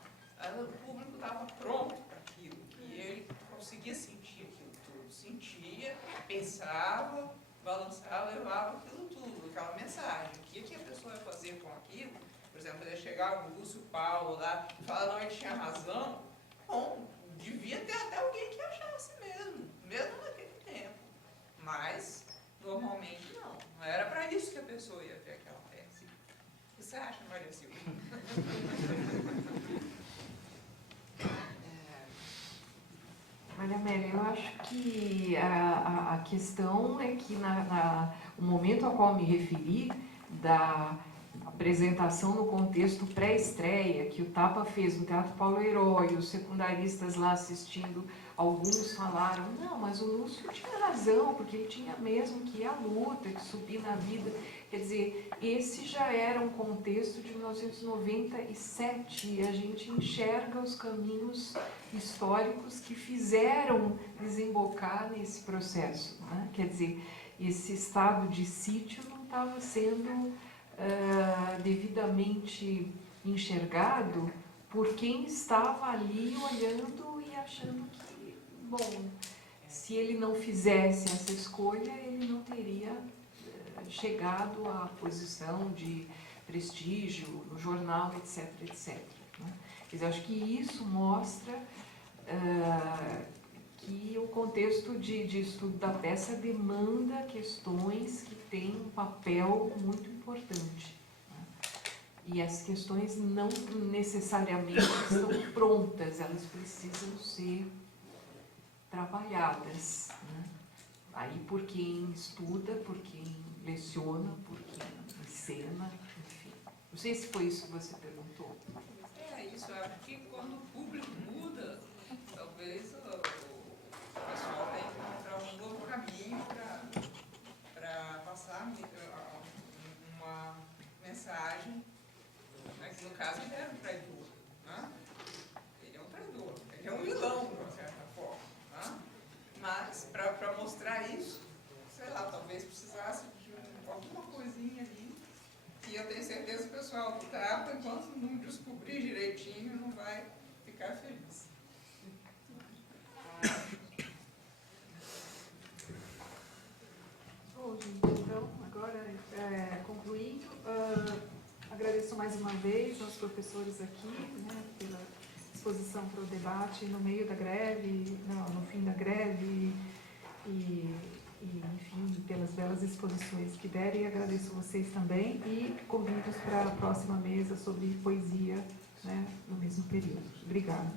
O público estava pronto para aquilo e ele conseguia sentir aquilo tudo, sentia, pensava, balançava, levava aquilo tudo, aquela mensagem. O que a pessoa ia fazer com aquilo? Por exemplo, ele chegava o Lúcio Paulo lá e falava, não, ele tinha razão. Bom, devia ter até alguém que achasse mesmo naquele tempo. Mas, normalmente, não. Não era para isso que a pessoa ia ver aquela peça. O que você acha, Maria Silva? Maria Amélia, eu acho que a questão é que o momento ao qual me referi, da apresentação no contexto pré-estreia, que o Tapa fez no Teatro Paulo Herói, os secundaristas lá assistindo, alguns falaram, não, mas o Lúcio tinha razão, porque ele tinha mesmo que ir à luta, que subir na vida. Quer dizer, esse já era um contexto de 1997, e a gente enxerga os caminhos históricos que fizeram desembocar nesse processo, né? Quer dizer, esse estado de sítio não estava sendo devidamente enxergado por quem estava ali olhando e achando que, bom, se ele não fizesse essa escolha, ele não teria chegado à posição de prestígio no jornal, etc, etc. Né? Quer dizer, acho que isso mostra que o contexto de estudo da peça demanda questões que têm um papel muito importante. Né? E as questões não necessariamente estão prontas, elas precisam ser trabalhadas. Né? Aí por quem estuda, por quem leciona, por quem encena, enfim. Não sei se foi isso que você perguntou. É isso, eu acho que quando o público muda, talvez o pessoal tem que encontrar um novo caminho para passar uma mensagem, né, que no caso ele era um traidor. Né? Ele é um traidor, ele é um vilão, de uma certa forma. Né? Mas, para mostrar isso, sei lá, talvez precisasse de alguma coisinha ali, que eu tenho certeza que o pessoal do Tapa, enquanto não descobrir direitinho, não vai ficar feliz. Bom, gente, então, agora, concluindo, agradeço mais uma vez aos professores aqui, né, pela disposição para o debate no meio da greve, no fim da greve, e enfim, pelas belas exposições que deram, e agradeço vocês também, e convido-os para a próxima mesa sobre poesia, né, no mesmo período. Obrigada.